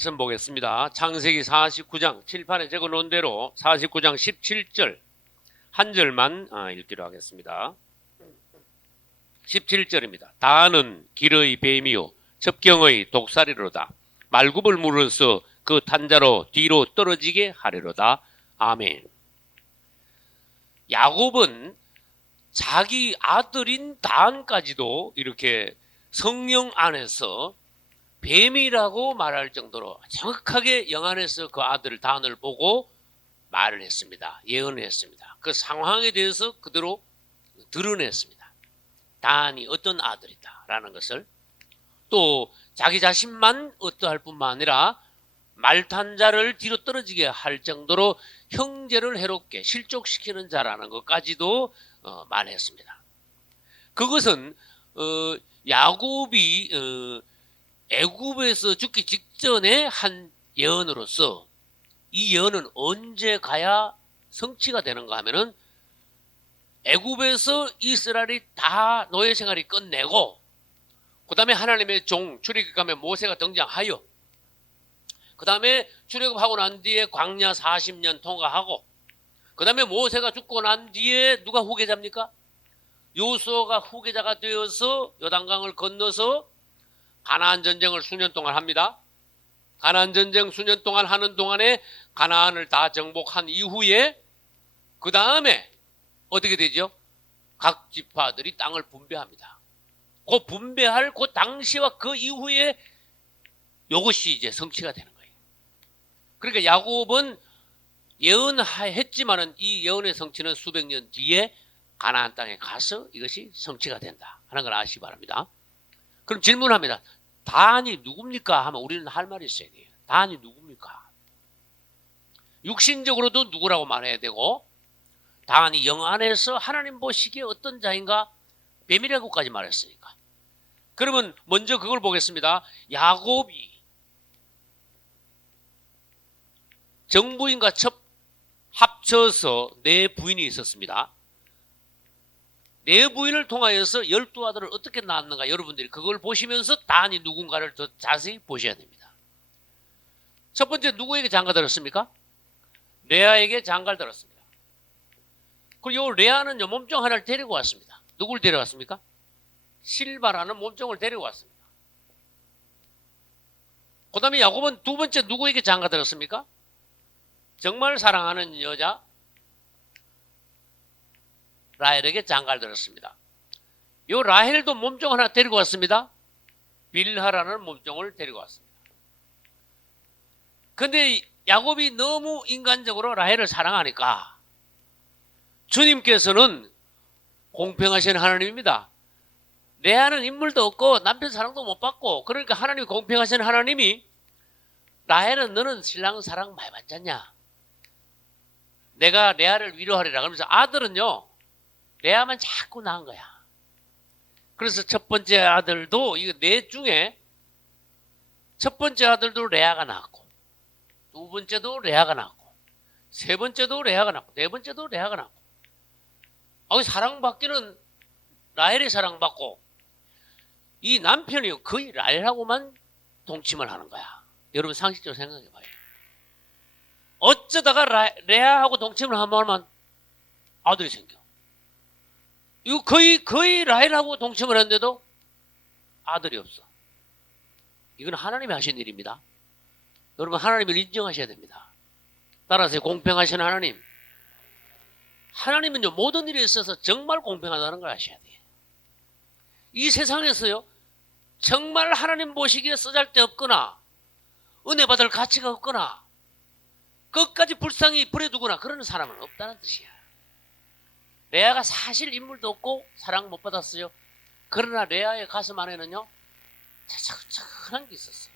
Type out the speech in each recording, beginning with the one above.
말씀 보겠습니다. 창세기 49장 칠판에 적어 놓은 대로 49장 17절 한 절만 읽기로 하겠습니다. 17절입니다. 다는 길의 뱀이요 첩경의 독사리로다. 말굽을 물어서 그 탄자로 뒤로 떨어지게 하리로다. 아멘. 야곱은 자기 아들인 단까지도 이렇게 성령 안에서 뱀이라고 말할 정도로 정확하게 영안에서 그 아들 단을 보고 말을 했습니다. 예언을 했습니다. 그 상황에 대해서 그대로 드러냈습니다. 단이 어떤 아들이다라는 것을, 또 자기 자신만 어떠할 뿐만 아니라 말탄자를 뒤로 떨어지게 할 정도로 형제를 해롭게 실족시키는 자라는 것까지도 말했습니다. 그것은 야곱이 애굽에서 죽기 직전에 한 예언으로서, 이 예언은 언제 가야 성취가 되는가 하면은 애굽에서 이스라엘이 다 노예 생활이 끝내고 그 다음에 하나님의 종 출애굽하면 모세가 등장하여 그 다음에 출애굽하고 난 뒤에 광야 40년 통과하고 그 다음에 모세가 죽고 난 뒤에 누가 후계자입니까? 요수아가 후계자가 되어서 요단강을 건너서 가나안 전쟁을 수년 동안 합니다. 가나안 전쟁 수년 동안 하는 동안에 가나안을 다 정복한 이후에 그 다음에 어떻게 되죠? 각 지파들이 땅을 분배합니다. 그 분배할 그 당시와 그 이후에 이것이 이제 성취가 되는 거예요. 그러니까 야곱은 예언했지만은 이 예언의 성취는 수백 년 뒤에 가나안 땅에 가서 이것이 성취가 된다 하는 걸 아시기 바랍니다. 그럼 질문합니다. 단이 누굽니까? 하면 우리는 할 말이 있어야 돼요. 단이 누굽니까? 육신적으로도 누구라고 말해야 되고, 단이 영 안에서 하나님 보시기에 어떤 자인가? 뱀이라고까지 말했으니까. 그러면 먼저 그걸 보겠습니다. 야곱이 정부인과 합쳐서 네 부인이 있었습니다. 네 부인을 통하여서 12아들을 어떻게 낳았는가, 여러분들이 그걸 보시면서 단이 누군가를 더 자세히 보셔야 됩니다. 첫 번째, 누구에게 장가 들었습니까? 레아에게 장가를 들었습니다. 그리고 레아는요, 몸종 하나를 데리고 왔습니다. 누굴 데려왔습니까? 실바라는 몸종을 데리고 왔습니다. 그 다음에 야곱은 두 번째 누구에게 장가 들었습니까? 정말 사랑하는 여자 라헬에게 장가를 들었습니다. 이 라헬도 몸종 하나 데리고 왔습니다. 빌하라는 몸종을 데리고 왔습니다. 근데 야곱이 너무 인간적으로 라헬을 사랑하니까 주님께서는 공평하신 하나님입니다. 레아는 인물도 없고 남편 사랑도 못 받고, 그러니까 하나님이 공평하신 하나님이 라헬은 너는 신랑 사랑 많이 받잖냐, 내가 레아를 위로하리라. 그러면서 아들은요 레아만 자꾸 낳은 거야. 그래서 첫 번째 아들도, 이거 넷 중에 첫 번째 아들도 레아가 낳았고, 두 번째도 레아가 낳았고, 세 번째도 레아가 낳았고, 네 번째도 레아가 낳았고. 사랑받기는 라헬이 사랑받고, 이 남편이 거의 라헬하고만 동침을 하는 거야. 여러분 상식적으로 생각해봐요. 어쩌다가 레아하고 동침을 하면 아들이 생겨. 이거 거의 라헬하고 동침을 했는데도 아들이 없어. 이건 하나님이 하신 일입니다. 여러분 하나님을 인정하셔야 됩니다. 따라서 공평하신 하나님. 하나님은요 모든 일에 있어서 정말 공평하다는 걸 아셔야 돼요. 이 세상에서요 정말 하나님 보시기에 쓰잘데없거나 은혜 받을 가치가 없거나 끝까지 불쌍히 버려두거나 그러는 사람은 없다는 뜻이야. 레아가 사실 인물도 없고 사랑 못 받았어요. 그러나 레아의 가슴 안에는요 차근차근한 게 있었어요.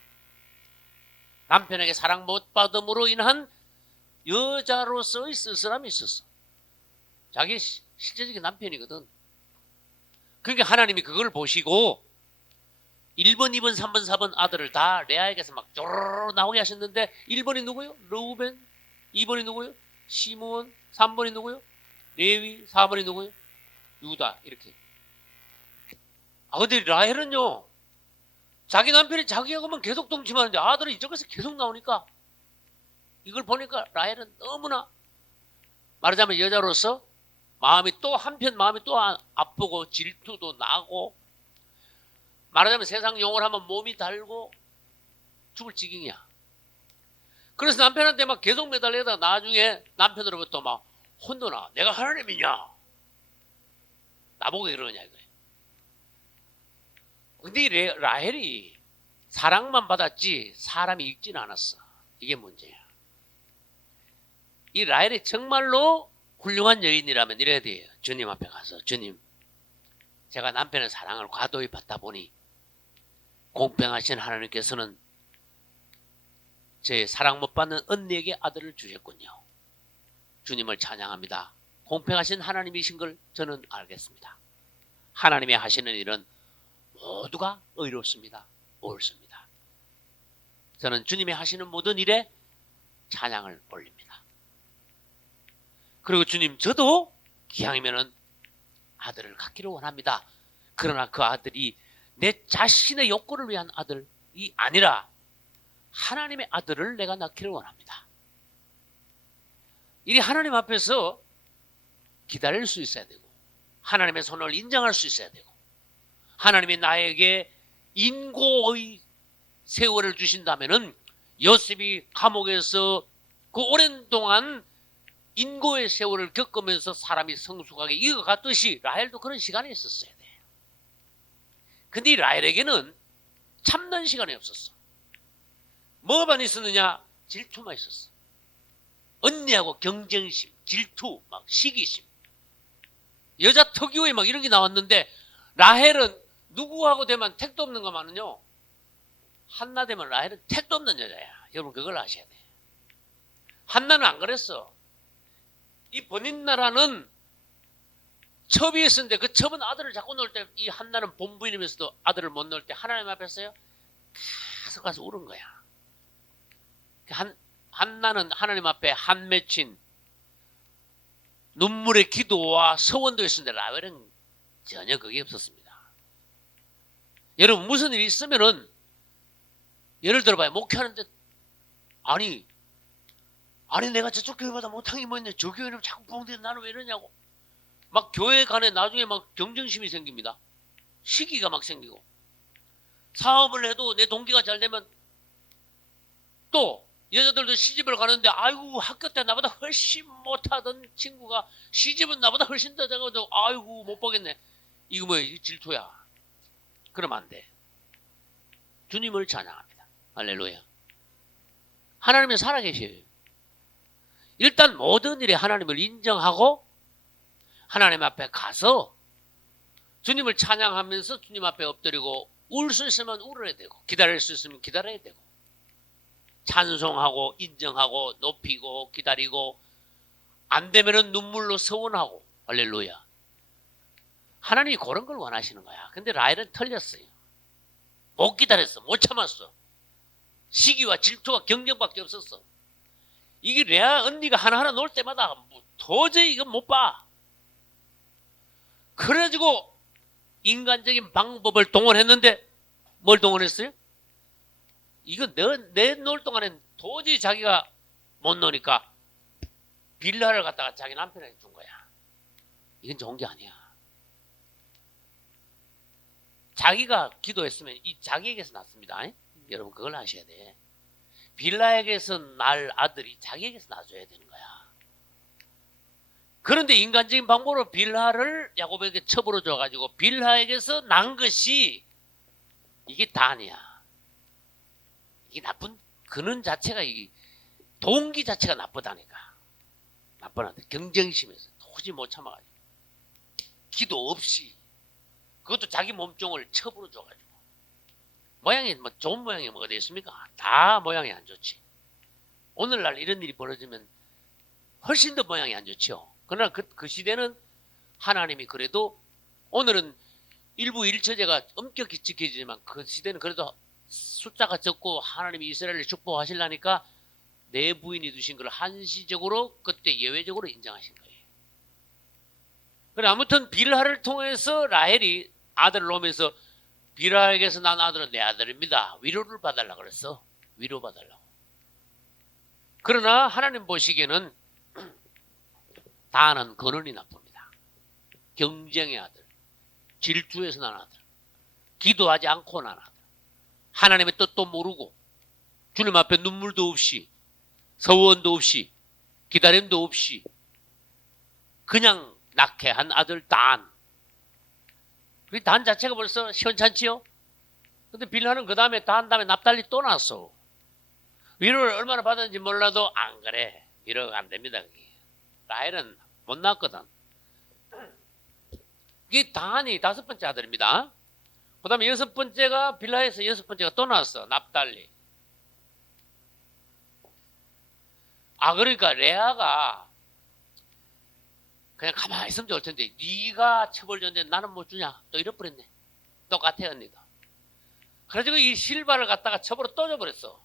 남편에게 사랑 못 받음으로 인한 여자로서의 쓸쓸함이 있었어. 자기 실제적인 남편이거든. 그러니까 하나님이 그걸 보시고 1번, 2번, 3번, 4번 아들을 다 레아에게서 막 쪼르르 나오게 하셨는데 1번이 누구요? 르우벤. 2번이 누구요? 시므온. 3번이 누구요? 레위. 4번이 누구요? 유다. 이렇게. 근데 라헬은요 자기 남편이 자기하고만 계속 동침하는데 아들은 이쪽에서 계속 나오니까 이걸 보니까 라헬은 너무나 말하자면 여자로서 마음이 또 한편 마음이 또 아프고 질투도 나고 말하자면 세상 용어를 하면 몸이 달고 죽을 지경이야. 그래서 남편한테 막 계속 매달리다가 나중에 남편으로부터 막 혼도나. 내가 하나님이냐? 나보고 이러냐 이거예요. 근데 라헬이 사랑만 받았지 사람이 읽지는 않았어. 이게 문제야. 이 라헬이 정말로 훌륭한 여인이라면 이래야 돼요. 주님 앞에 가서 주님, 제가 남편의 사랑을 과도히 받다 보니 공평하신 하나님께서는 제 사랑 못 받는 언니에게 아들을 주셨군요. 주님을 찬양합니다. 공평하신 하나님이신 걸 저는 알겠습니다. 하나님이 하시는 일은 모두가 의롭습니다. 옳습니다. 저는 주님이 하시는 모든 일에 찬양을 올립니다. 그리고 주님, 저도 기왕이면은 아들을 갖기를 원합니다. 그러나 그 아들이 내 자신의 욕구를 위한 아들이 아니라 하나님의 아들을 내가 낳기를 원합니다. 이 하나님 앞에서 기다릴 수 있어야 되고 하나님의 손을 인정할 수 있어야 되고 하나님이 나에게 인고의 세월을 주신다면은 요셉이 감옥에서 그 오랜 동안 인고의 세월을 겪으면서 사람이 성숙하게 익어갔듯이 라헬도 그런 시간이 있었어야 돼. 근데 이 라헬에게는 참는 시간이 없었어. 뭐만 있었느냐? 질투만 있었어. 언니하고 경쟁심, 질투, 막 시기심, 여자 특유의 막 이런 게 나왔는데 라헬은 누구하고 되면 택도 없는 것만은요. 한나 되면 라헬은 택도 없는 여자야. 여러분 그걸 아셔야 돼. 한나는 안 그랬어. 이 본인 나라는 첩이 있었는데 그 첩은 아들을 자꾸 놓을 때 이 한나는 본부인이면서도 아들을 못 놓을 때 하나님 앞에서요 계속 가서 울은 거야. 한나는 하나님 앞에 한 맺힌 눈물의 기도와 서원도 있었는데 라헬은 전혀 그게 없었습니다. 여러분 무슨 일이 있으면은 예를 들어봐요. 목회하는데 아니 내가 저쪽 교회보다 못한 게 뭐 있는데 저 교회는 자꾸 부흥되는데 나는 왜 이러냐고 막 교회 간에 나중에 막 경쟁심이 생깁니다. 시기가 막 생기고 사업을 해도 내 동기가 잘 되면 또 여자들도 시집을 가는데 아이고 학교 때 나보다 훨씬 못하던 친구가 시집은 나보다 훨씬 더 잘하고 아이고 못 보겠네. 이거 뭐야? 질투야. 그러면 안 돼. 주님을 찬양합니다. 할렐루야. 하나님이 살아계셔요. 일단 모든 일에 하나님을 인정하고 하나님 앞에 가서 주님을 찬양하면서 주님 앞에 엎드리고 울 수 있으면 울어야 되고 기다릴 수 있으면 기다려야 되고 찬송하고 인정하고 높이고 기다리고 안 되면은 눈물로 서원하고 할렐루야. 하나님이 그런 걸 원하시는 거야. 근데 라헬은 틀렸어요. 못 기다렸어. 못 참았어. 시기와 질투와 경쟁밖에 없었어. 이게 레아 언니가 하나하나 놓을 때마다 도저히 이건 못 봐. 그래가지고 인간적인 방법을 동원했는데 뭘 동원했어요? 이거 내 놓을 동안엔 도저히 자기가 못 놓으니까 빌라를 갖다가 자기 남편에게 준 거야. 이건 좋은 게 아니야. 자기가 기도했으면 이 자기에게서 났습니다. 여러분 그걸 아셔야 돼. 빌라에게서 날 아들이 자기에게서 낳아줘야 되는 거야. 그런데 인간적인 방법으로 빌하를 야곱에게 첩으로 줘가지고 빌하에게서 난 것이 이게 다 아니야. 이게 나쁜 근원 자체가 이 동기 자체가 나쁘다니까. 나쁘다. 경쟁심에서 도저히 못 참아가지고 기도 없이 그것도 자기 몸종을 첩으로 줘가지고 모양이 뭐 좋은 모양이 뭐가 되겠습니까? 다 모양이 안 좋지. 오늘날 이런 일이 벌어지면 훨씬 더 모양이 안 좋죠. 그러나 그 시대는 하나님이 그래도 오늘은 일부 일처제가 엄격히 지켜지지만 그 시대는 그래도 숫자가 적고 하나님이 이스라엘을 축복하시려니까 내 부인이 두신 걸 한시적으로 그때 예외적으로 인정하신 거예요. 그래 아무튼 빌하를 통해서 라헬이 아들을 놓으면서 빌하에게서 난 아들은 내 아들입니다. 위로를 받으려고 그랬어. 위로 받으려고. 그러나 하나님 보시기에는 다는 근원이 나쁩니다. 경쟁의 아들, 질투에서 난 아들, 기도하지 않고 난 아들, 하나님의 뜻도 모르고 주님 앞에 눈물도 없이 서원도 없이 기다림도 없이 그냥 낳게 한 아들 단. 단 자체가 벌써 시원찮지요? 근데 빌하는 그 다음에 단 다음에 납달리 또 났어. 위로를 얼마나 받았는지 몰라도 안 그래. 위로가 안 됩니다. 라헬은 못 낳았거든. 이게 단이 5번째 아들입니다. 그 다음에 6번째가 빌하에서 6번째가 또 나왔어. 납달리. 그러니까 레아가 그냥 가만히 있으면 좋을 텐데 네가 처벌 줬는데 나는 못 주냐? 또 이래버렸네. 똑같아 언니가. 그래가지고 이 실바를 갖다가 첩으로 또 줘버렸어.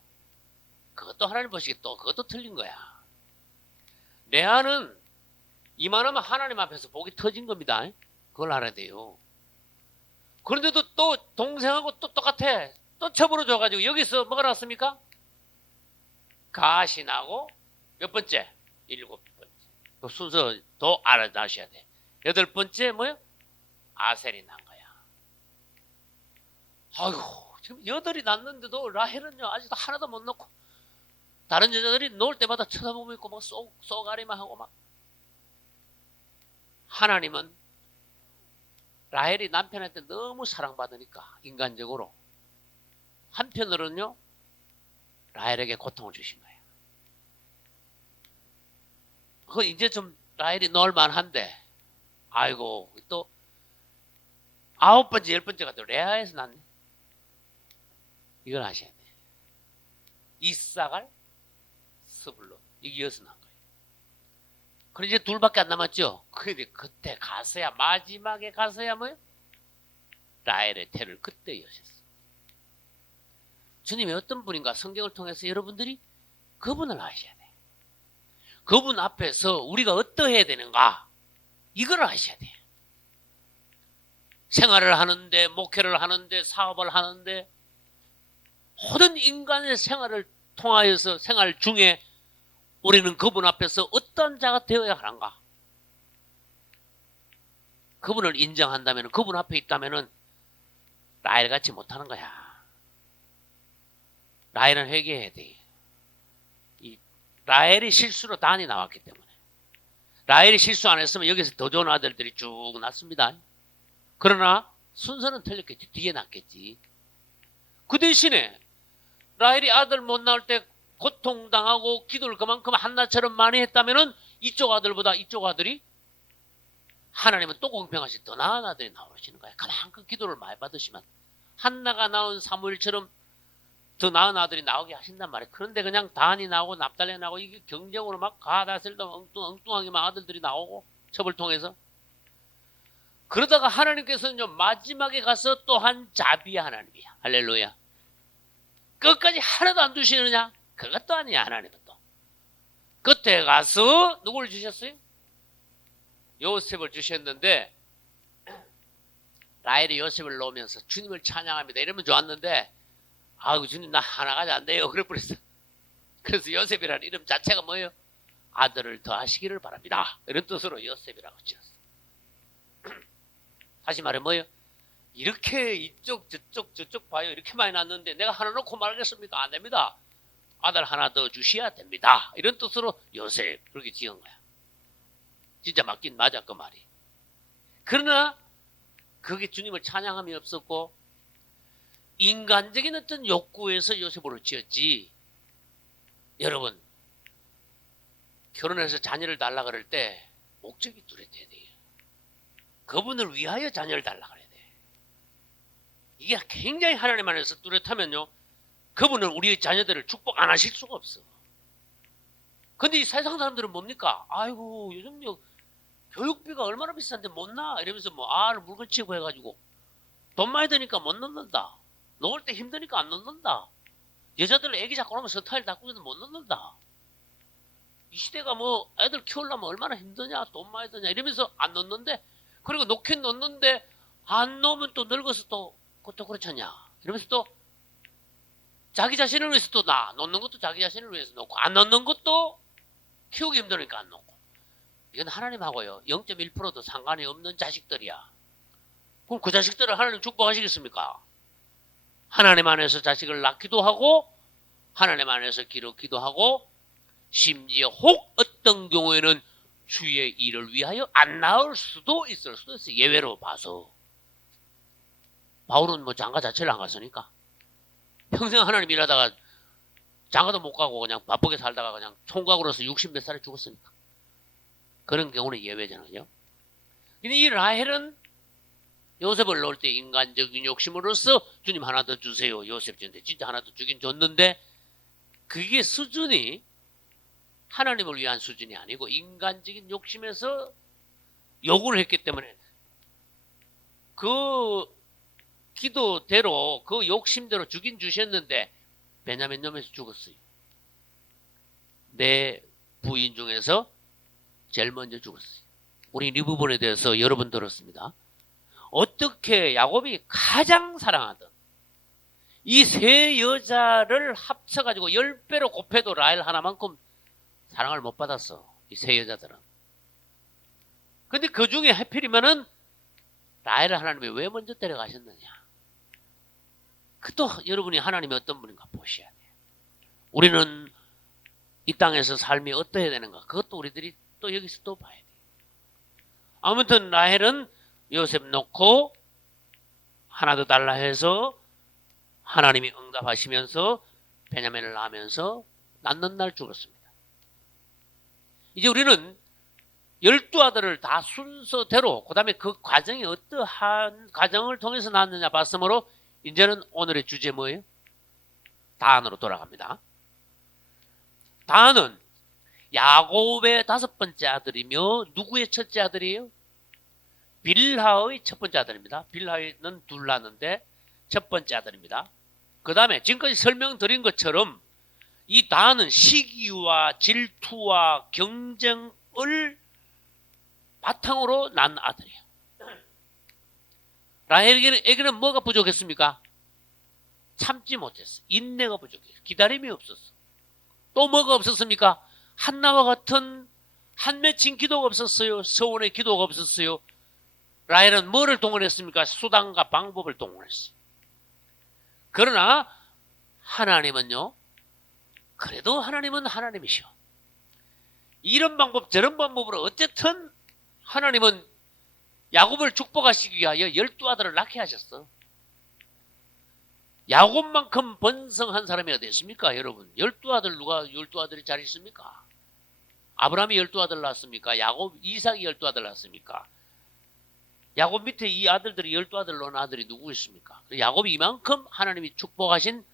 그것도 하나님 보시기에 또 그것도 틀린 거야. 레아는 이만하면 하나님 앞에서 복이 터진 겁니다. 그걸 알아야 돼요. 그런데도 또 동생하고 또 똑같아. 또 첩으로 줘가지고 여기서 뭐가 나왔습니까? 가신하고 몇 번째? 7번째. 그 순서 더 알아두셔야 돼. 8번째 뭐요? 아셀이 난 거야. 아이고 지금 8이 났는데도 라헬은요 아직도 하나도 못 넣고 다른 여자들이 놓을 때마다 쳐다보고 있고 막 쏘가리만 하고 막. 하나님은 라헬이 남편한테 너무 사랑받으니까 인간적으로 한편으로는요 라헬에게 고통을 주신 거예요. 그 이제 좀 라헬이 넣을 만한데 아이고 또 9번째 10번째가 또 레아에서 났네. 이걸 아셔야 돼. 이사갈 스불론 이게 여기서 난 거예요. 그럼 이제 둘밖에 안 남았죠. 그때 가서야 마지막에 가서야 뭐요? 라헬의 태를 그때 여셨어. 주님이 어떤 분인가 성경을 통해서 여러분들이 그분을 아셔야 돼. 그분 앞에서 우리가 어떠해야 되는가 이걸 아셔야 돼. 생활을 하는데 목회를 하는데 사업을 하는데 모든 인간의 생활을 통하여서 생활 중에 우리는 그분 앞에서 어떤 자가 되어야 하는가? 그분을 인정한다면 그분 앞에 있다면 라헬같이 못하는 거야. 라헬은 회개해야 돼. 라헬이 실수로 단이 나왔기 때문에 라헬이 실수 안 했으면 여기서 더 좋은 아들들이 쭉 났습니다. 그러나 순서는 틀렸겠지. 뒤에 났겠지. 그 대신에 라헬이 아들 못 낳을 때 고통당하고 기도를 그만큼 한나처럼 많이 했다면 이쪽 아들보다 이쪽 아들이 하나님은 또 공평하시 더 나은 아들이 나오시는 거야. 그만큼 기도를 많이 받으시면 한나가 낳은 사무엘처럼 더 나은 아들이 나오게 하신단 말이에요. 그런데 그냥 단이 나오고 납달리 나오고 이게 경쟁으로 막 가다슬도 엉뚱하게 막 아들들이 나오고 첩을 통해서 그러다가 하나님께서는요 마지막에 가서 또한 자비의 하나님이야. 할렐루야. 끝까지 하나도 안 두시느냐? 그것도 아니야. 하나님은 또 끝에 가서 누구를 주셨어요? 요셉을 주셨는데 라헬이 요셉을 놓으면서 주님을 찬양합니다 이러면 좋았는데 아이고 주님 나 하나가지 안 돼요 그래 버렸어. 그래서 요셉이라는 이름 자체가 뭐예요? 아들을 더하시기를 바랍니다 이런 뜻으로 요셉이라고 지었어. 다시 말해 뭐예요? 이렇게 이쪽 저쪽 봐요 이렇게 많이 났는데 내가 하나 놓고 말겠습니까? 안 됩니다. 아들 하나 더 주셔야 됩니다 이런 뜻으로 요셉 그렇게 지은 거야. 진짜 맞긴 맞아 그 말이. 그러나 그게 주님을 찬양함이 없었고 인간적인 어떤 욕구에서 요셉으로 지었지. 여러분 결혼해서 자녀를 달라 그럴 때 목적이 뚜렷해야 돼요. 그분을 위하여 자녀를 달라 그래야 돼. 이게 굉장히 하나님 안에서 뚜렷하면요 그분은 우리의 자녀들을 축복 안 하실 수가 없어. 근데 이 세상 사람들은 뭡니까? 아이고 요즘 교육비가 얼마나 비싼데 못 낳아 이러면서 뭐 알을 물건 치고 해가지고 돈 많이 드니까 못 넣는다. 놓을 때 힘드니까 안 넣는다. 여자들 애기 잡고 나면 스타일 바꾸기도 못 넣는다. 이 시대가 뭐 애들 키우려면 얼마나 힘드냐 돈 많이 드냐 이러면서 안 넣는데 그리고 놓긴 넣는데 안 넣으면 또 늙어서 또 그것도 그렇잖냐. 이러면서 또 자기 자신을 위해서 또 놓는 것도 자기 자신을 위해서 놓고 안 놓는 것도 키우기 힘드니까 안 놓고. 이건 하나님하고요 0.1%도 상관이 없는 자식들이야. 그럼 그 자식들을 하나님 축복하시겠습니까? 하나님 안에서 자식을 낳기도 하고 하나님 안에서 기르기도 하고 심지어 혹 어떤 경우에는 주의 일을 위하여 안 낳을 수도 있을 수도 있어요. 예외로 봐서. 바울은 뭐 장가 자체를 안 갔으니까 평생 하나님 일하다가 장가도 못 가고 그냥 바쁘게 살다가 그냥 총각으로서 60몇 살에 죽었으니까 그런 경우는 예외잖아요. 근데 이 라헬은 요셉을 놓을 때 인간적인 욕심으로서 주님 하나 더 주세요. 요셉 전데 진짜 하나 더 주긴 줬는데 그게 수준이 하나님을 위한 수준이 아니고 인간적인 욕심에서 요구를 했기 때문에 그 기도대로 그 욕심대로 주긴 주셨는데 베냐민 놈에서 죽었어요. 내 부인 중에서 제일 먼저 죽었어요. 우리 이 부분에 대해서 여러 번 들었습니다. 어떻게 야곱이 가장 사랑하던 이 세 여자를 합쳐가지고 10배로 곱해도 라헬 하나만큼 사랑을 못 받았어. 이 세 여자들은. 근데 그 중에 하필이면은 라헬을 하나님이 왜 먼저 데려가셨느냐. 그또 여러분이 하나님이 어떤 분인가 보셔야 돼요. 우리는 이 땅에서 삶이 어떠해야 되는가. 그것도 우리들이 또 여기서 또 봐야 돼요. 아무튼 라헬은 요셉 놓고 하나 더 달라 해서 하나님이 응답하시면서 베냐민을 낳으면서 낳는 날 죽었습니다. 이제 우리는 12아들을 다 순서대로 그 다음에 그 과정이 어떠한 과정을 통해서 낳았느냐 봤으므로 이제는 오늘의 주제 뭐예요? 다한으로 돌아갑니다. 다한은 야곱의 5번째 아들이며 누구의 첫째 아들이에요? 빌하의 첫 번째 아들입니다. 빌하는 둘 낳았는데 첫 번째 아들입니다. 그 다음에 지금까지 설명드린 것처럼 이 다한은 시기와 질투와 경쟁을 바탕으로 난 아들이에요. 라헬에게는 뭐가 부족했습니까? 참지 못했어. 인내가 부족해요. 기다림이 없었어. 또 뭐가 없었습니까? 한나와 같은 한 맺힌 기도가 없었어요. 서원의 기도가 없었어요. 라헬은 뭐를 동원했습니까? 수단과 방법을 동원했어요. 그러나 하나님은요, 그래도 하나님은 하나님이셔. 이런 방법 저런 방법으로 어쨌든 하나님은 야곱을 축복하시기 위하여 12아들을 낳게 하셨어. 야곱만큼 번성한 사람이 어디 있습니까? 여러분 12아들 누가 12아들이 잘 있습니까? 아브라함이 12아들 낳았습니까? 야곱 이삭이 12아들 낳았습니까? 야곱 밑에 이 아들들이 12아들 낳은 아들이 누구 있습니까? 야곱이 이만큼 하나님이 축복하신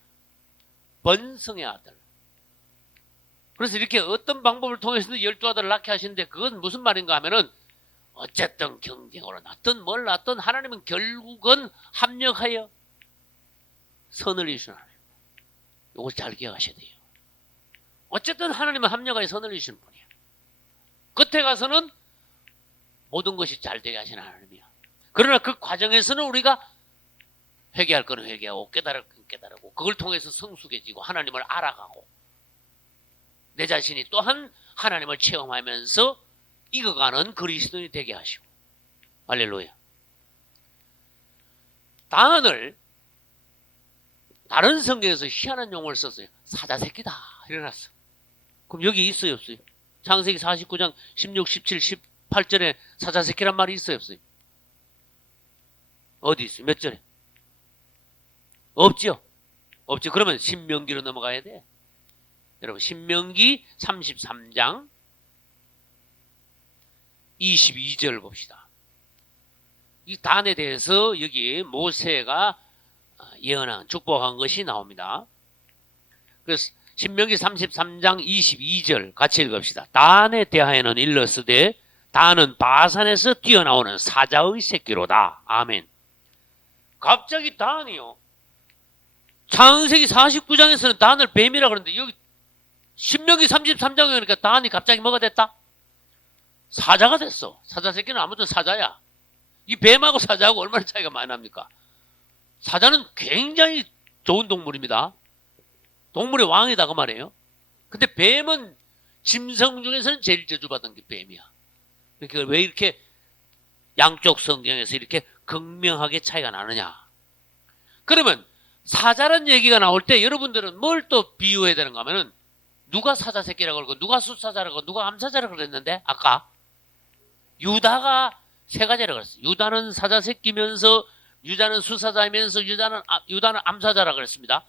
번성의 아들. 그래서 이렇게 어떤 방법을 통해서도 12아들을 낳게 하시는데 그건 무슨 말인가 하면은 어쨌든 경쟁으로 낳든 뭘 낳든 하나님은 결국은 합력하여 선을 이루시는 하나님. 이걸 잘 기억하셔야 돼요. 어쨌든 하나님은 합력하여 선을 이루시는 분이야. 끝에 가서는 모든 것이 잘 되게 하시는 하나님이야. 그러나 그 과정에서는 우리가 회개할 거는 회개하고 깨달을 건 깨달고 그걸 통해서 성숙해지고 하나님을 알아가고 내 자신이 또한 하나님을 체험하면서 익어가는 그리스도인이 되게 하시고. 할렐루야. 다한을 다른 성경에서 희한한 용어를 썼어요. 사자새끼다 이래놨어. 그럼 여기 있어요 없어요? 창세기 49장 16, 17, 18절에 사자새끼란 말이 있어요 없어요? 어디 있어요? 몇 절에? 없죠? 없죠. 그러면 신명기로 넘어가야 돼. 여러분 신명기 33장 22절 봅시다. 이 단에 대해서 여기 모세가 예언한 축복한 것이 나옵니다. 그래서 신명기 33장 22절 같이 읽읍시다. 단에 대하여는 일러스되 단은 바산에서 뛰어나오는 사자의 새끼로다. 아멘. 갑자기 단이요. 창세기 49장에서는 단을 뱀이라 그러는데 여기 신명기 33장에 그러니까 단이 갑자기 뭐가 됐다? 사자가 됐어. 사자 새끼는 아무튼 사자야. 이 뱀하고 사자하고 얼마나 차이가 많이 납니까? 사자는 굉장히 좋은 동물입니다. 동물의 왕이다 그 말이에요. 근데 뱀은 짐승 중에서는 제일 저주받은 게 뱀이야. 그러니까 왜 이렇게 양쪽 성경에서 이렇게 극명하게 차이가 나느냐. 그러면 사자란 얘기가 나올 때 여러분들은 뭘 또 비유해야 되는가 하면은 누가 사자 새끼라고 그러고 누가 숫사자라고 누가 암사자라고 그랬는데 아까 유다가 세 가지라고 그랬어요. 유다는 사자 새끼면서 유다는 숫사자이면서 유다는 암사자라고 그랬습니다.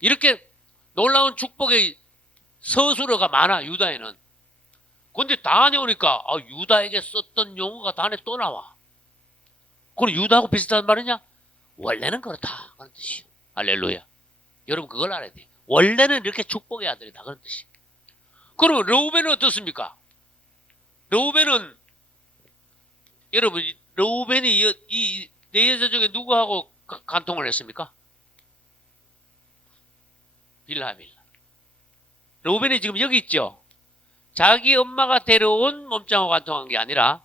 이렇게 놀라운 축복의 서술어가 많아 유다에는. 근데 단에 오니까 유다에게 썼던 용어가 단에 또 나와. 그럼 유다하고 비슷한 말이냐? 원래는 그렇다 그런 뜻이에요. 할렐루야. 여러분 그걸 알아야 돼. 원래는 이렇게 축복의 아들이다 그런 뜻이에요. 그러면 르우벤은 어떻습니까? 르우벤은 여러분 르우벤이 이 네 여자 중에 누구하고 간통을 했습니까? 빌하. 르우벤이 지금 여기 있죠. 자기 엄마가 데려온 몸짱하고 간통한 게 아니라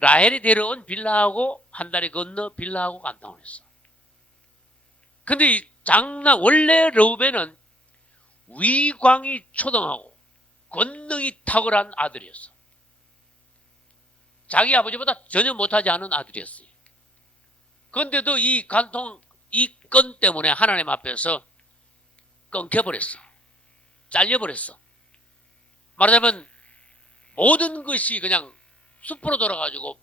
라헬이 데려온 빌하하고 한 다리 건너 빌하하고 간통을 했어. 근데 이 원래 르우벤은 위광이 초등하고 권능이 탁월한 아들이었어. 자기 아버지보다 전혀 못하지 않은 아들이었어요. 그런데도 이 건 때문에 하나님 앞에서 끊겨버렸어. 잘려버렸어. 말하자면 모든 것이 그냥 숲으로 돌아가지고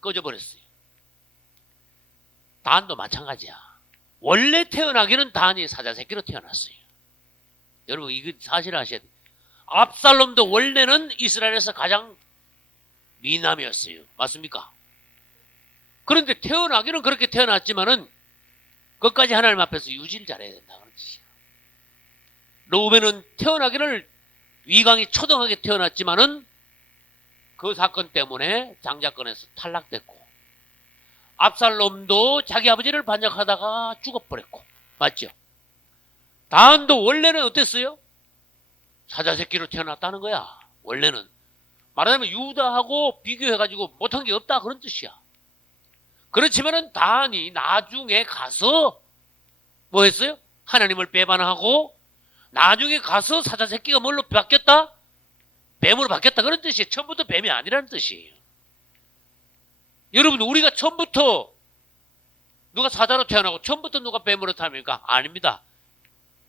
꺼져버렸어요. 단도 마찬가지야. 원래 태어나기는 단이 사자새끼로 태어났어요. 여러분 이거 사실 아셔야 돼요. 압살롬도 원래는 이스라엘에서 가장 미남이었어요. 맞습니까? 그런데 태어나기는 그렇게 태어났지만은 그것까지 하나님 앞에서 유지를 잘해야 된다 그런 뜻이야. 르우벤은 태어나기를 위강이 초등하게 태어났지만은 그 사건 때문에 장자권에서 탈락됐고 압살롬도 자기 아버지를 반역하다가 죽어버렸고 맞죠? 단도 원래는 어땠어요? 사자새끼로 태어났다는 거야. 원래는 말하자면 유다하고 비교해가지고 못한 게 없다 그런 뜻이야. 그렇지만은 단이 나중에 가서 뭐 했어요? 하나님을 배반하고 나중에 가서 사자새끼가 뭘로 바뀌었다? 뱀으로 바뀌었다 그런 뜻이에요. 처음부터 뱀이 아니라는 뜻이에요. 여러분 우리가 처음부터 누가 사자로 태어나고 처음부터 누가 뱀으로 태어납니까? 아닙니다.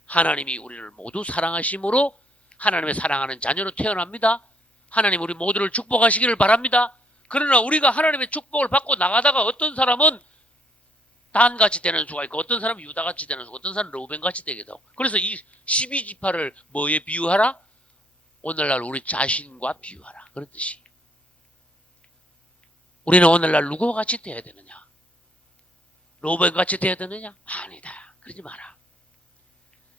하나님이 우리를 모두 사랑하심으로 하나님의 사랑하는 자녀로 태어납니다. 하나님 우리 모두를 축복하시기를 바랍니다. 그러나 우리가 하나님의 축복을 받고 나가다가 어떤 사람은 단같이 되는 수가 있고 어떤 사람은 유다같이 되는 수가 어떤 사람은 르우벤같이 되기도 하고 그래서 이 12지파를 뭐에 비유하라? 오늘날 우리 자신과 비유하라 그런 뜻이. 우리는 오늘날 누구와 같이 되어야 되느냐? 르우벤같이 되어야 되느냐? 아니다. 그러지 마라.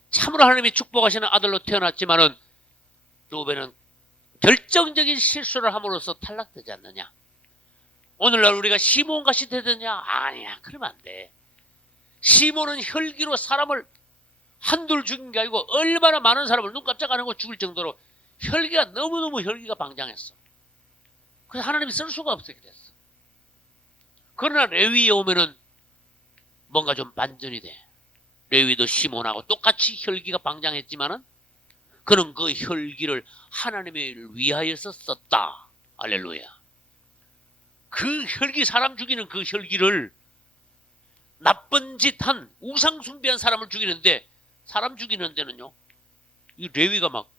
참으로 하나님이 축복하시는 아들로 태어났지만은 르우벤은 결정적인 실수를 함으로써 탈락되지 않느냐? 오늘날 우리가 시몬같이 되느냐? 아니야. 그러면 안 돼. 시몬은 혈기로 사람을 한둘 죽인 게 아니고 얼마나 많은 사람을 눈 깜짝 안 하고 죽일 정도로 혈기가 너무너무 혈기가 방장했어. 그래서 하나님이 쓸 수가 없게 됐어. 그러나 레위에 오면은 뭔가 좀 반전이 돼. 레위도 시몬하고 똑같이 혈기가 방장했지만은 그는 그 혈기를 하나님을 위하여서 썼다. 할렐루야. 그 혈기, 사람 죽이는 그 혈기를 나쁜 짓 한 우상 숭배한 사람을 죽이는데 사람 죽이는 데는요. 이 레위가 막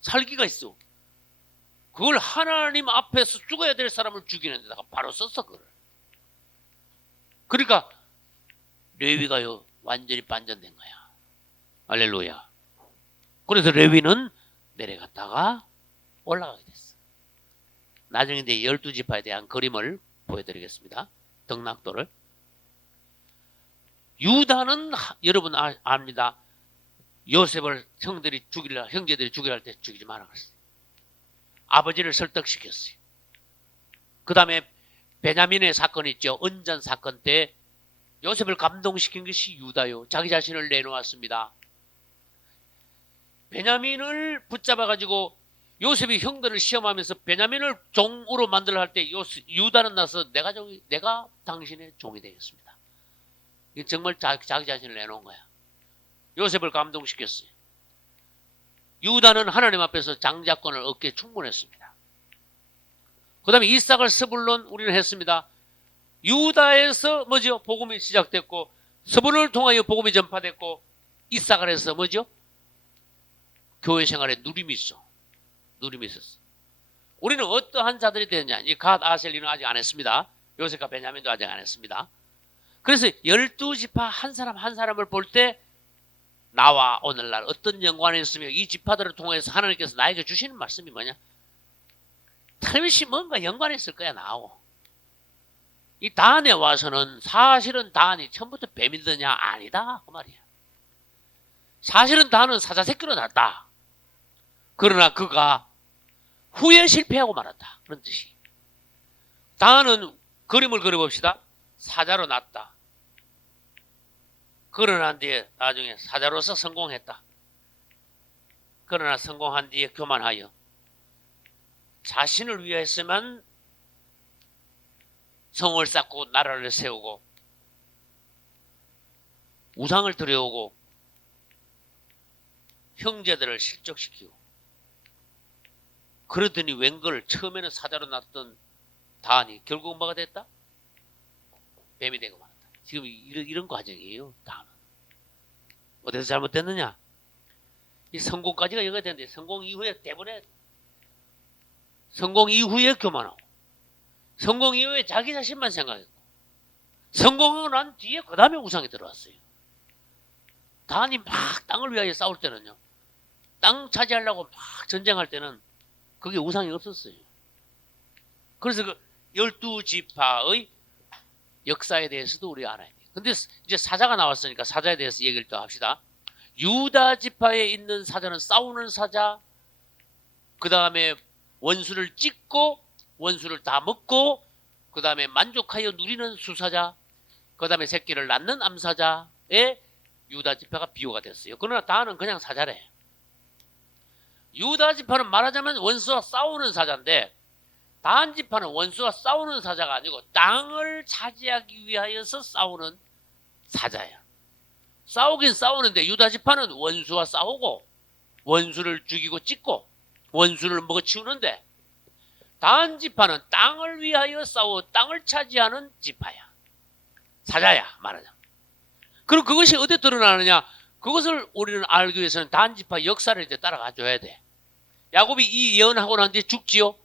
살기가 있어. 그걸 하나님 앞에서 죽어야 될 사람을 죽이는 데다가 바로 썼어 그걸. 그러니까 레위가요 완전히 반전된 거야. 할렐루야. 그래서 레위는 내려갔다가 올라가게 됐어. 나중에 이제 12지파에 대한 그림을 보여드리겠습니다. 등락도를. 유다는 여러분 압니다. 요셉을 형제들이 죽이려 할 때 죽이지 마라 그랬어요. 아버지를 설득시켰어요. 그 다음에 베냐민의 사건 있죠. 은잔 사건 때 요셉을 감동시킨 것이 유다요. 자기 자신을 내놓았습니다. 베냐민을 붙잡아가지고 요셉이 형들을 시험하면서 베냐민을 종으로 만들어 할 때 유다는 나서 내가 당신의 종이 되겠습니다. 이게 정말 자기 자신을 내놓은 거야. 요셉을 감동시켰어요. 유다는 하나님 앞에서 장자권을 얻기에 충분했습니다. 그 다음에 이삭을 스불론 우리는 했습니다. 유다에서 뭐죠? 복음이 시작됐고 스불론을 통하여 복음이 전파됐고 이삭을 해서 뭐죠? 교회 생활에 누림이 있어. 누림이 있었어. 우리는 어떠한 자들이 되느냐. 이 갓, 아셀 이는 아직 안 했습니다. 요셉과 베냐민도 아직 안 했습니다. 그래서 12지파 한 사람 한 사람을 볼 때 나와 오늘날 어떤 연관이 있으며 이 지파들을 통해서 하나님께서 나에게 주시는 말씀이 뭐냐? 틀림없이 뭔가 연관이 있을 거야. 나하고. 이 단에 와서는 사실은 단이 처음부터 뱀이더냐? 아니다. 그 말이야. 사실은 단은 사자새끼로 났다. 그러나 그가 후에 실패하고 말았다. 그런 뜻이. 단은 그림을 그려봅시다. 사자로 났다. 그러나 뒤에 나중에 사자로서 성공했다. 그러나 성공한 뒤에 교만하여 자신을 위해서만 성을 쌓고 나라를 세우고 우상을 들여오고 형제들을 실족시키고 그러더니 웬걸 처음에는 사자로 났던 단이 결국 뭐가 됐다? 뱀이 되고 말았다. 지금 이런 과정이에요. 단은. 어디서 잘못됐느냐? 이 성공까지가 여기가 되는데 성공 이후에 대부분에 성공 이후에 교만하고 성공 이후에 자기 자신만 생각했고 성공하고 난 뒤에 그 다음에 우상이 들어왔어요. 단이 막 땅을 위하여 싸울 때는요. 땅 차지하려고 막 전쟁할 때는 그게 우상이 없었어요. 그래서 그 12지파의 역사에 대해서도 우리가 알아야 돼요. 근데 이제 사자가 나왔으니까 사자에 대해서 얘기를 또 합시다. 유다 지파에 있는 사자는 싸우는 사자, 그 다음에 원수를 찢고 원수를 다 먹고 그 다음에 만족하여 누리는 수사자, 그 다음에 새끼를 낳는 암사자에 유다 지파가 비유가 됐어요. 그러나 다는 그냥 사자래. 유다 지파는 말하자면 원수와 싸우는 사자인데 단 지파는 원수와 싸우는 사자가 아니고 땅을 차지하기 위하여서 싸우는 사자야. 싸우긴 싸우는데 유다 지파는 원수와 싸우고 원수를 죽이고 찢고 원수를 먹어치우는데 단 지파는 땅을 위하여 싸워 땅을 차지하는 지파야. 사자야 말하자면. 그럼 그것이 어디에 드러나느냐? 그것을 우리는 알기 위해서는 단 지파 역사를 이제 따라가줘야 돼. 야곱이 이 예언하고 난 뒤에 죽지요.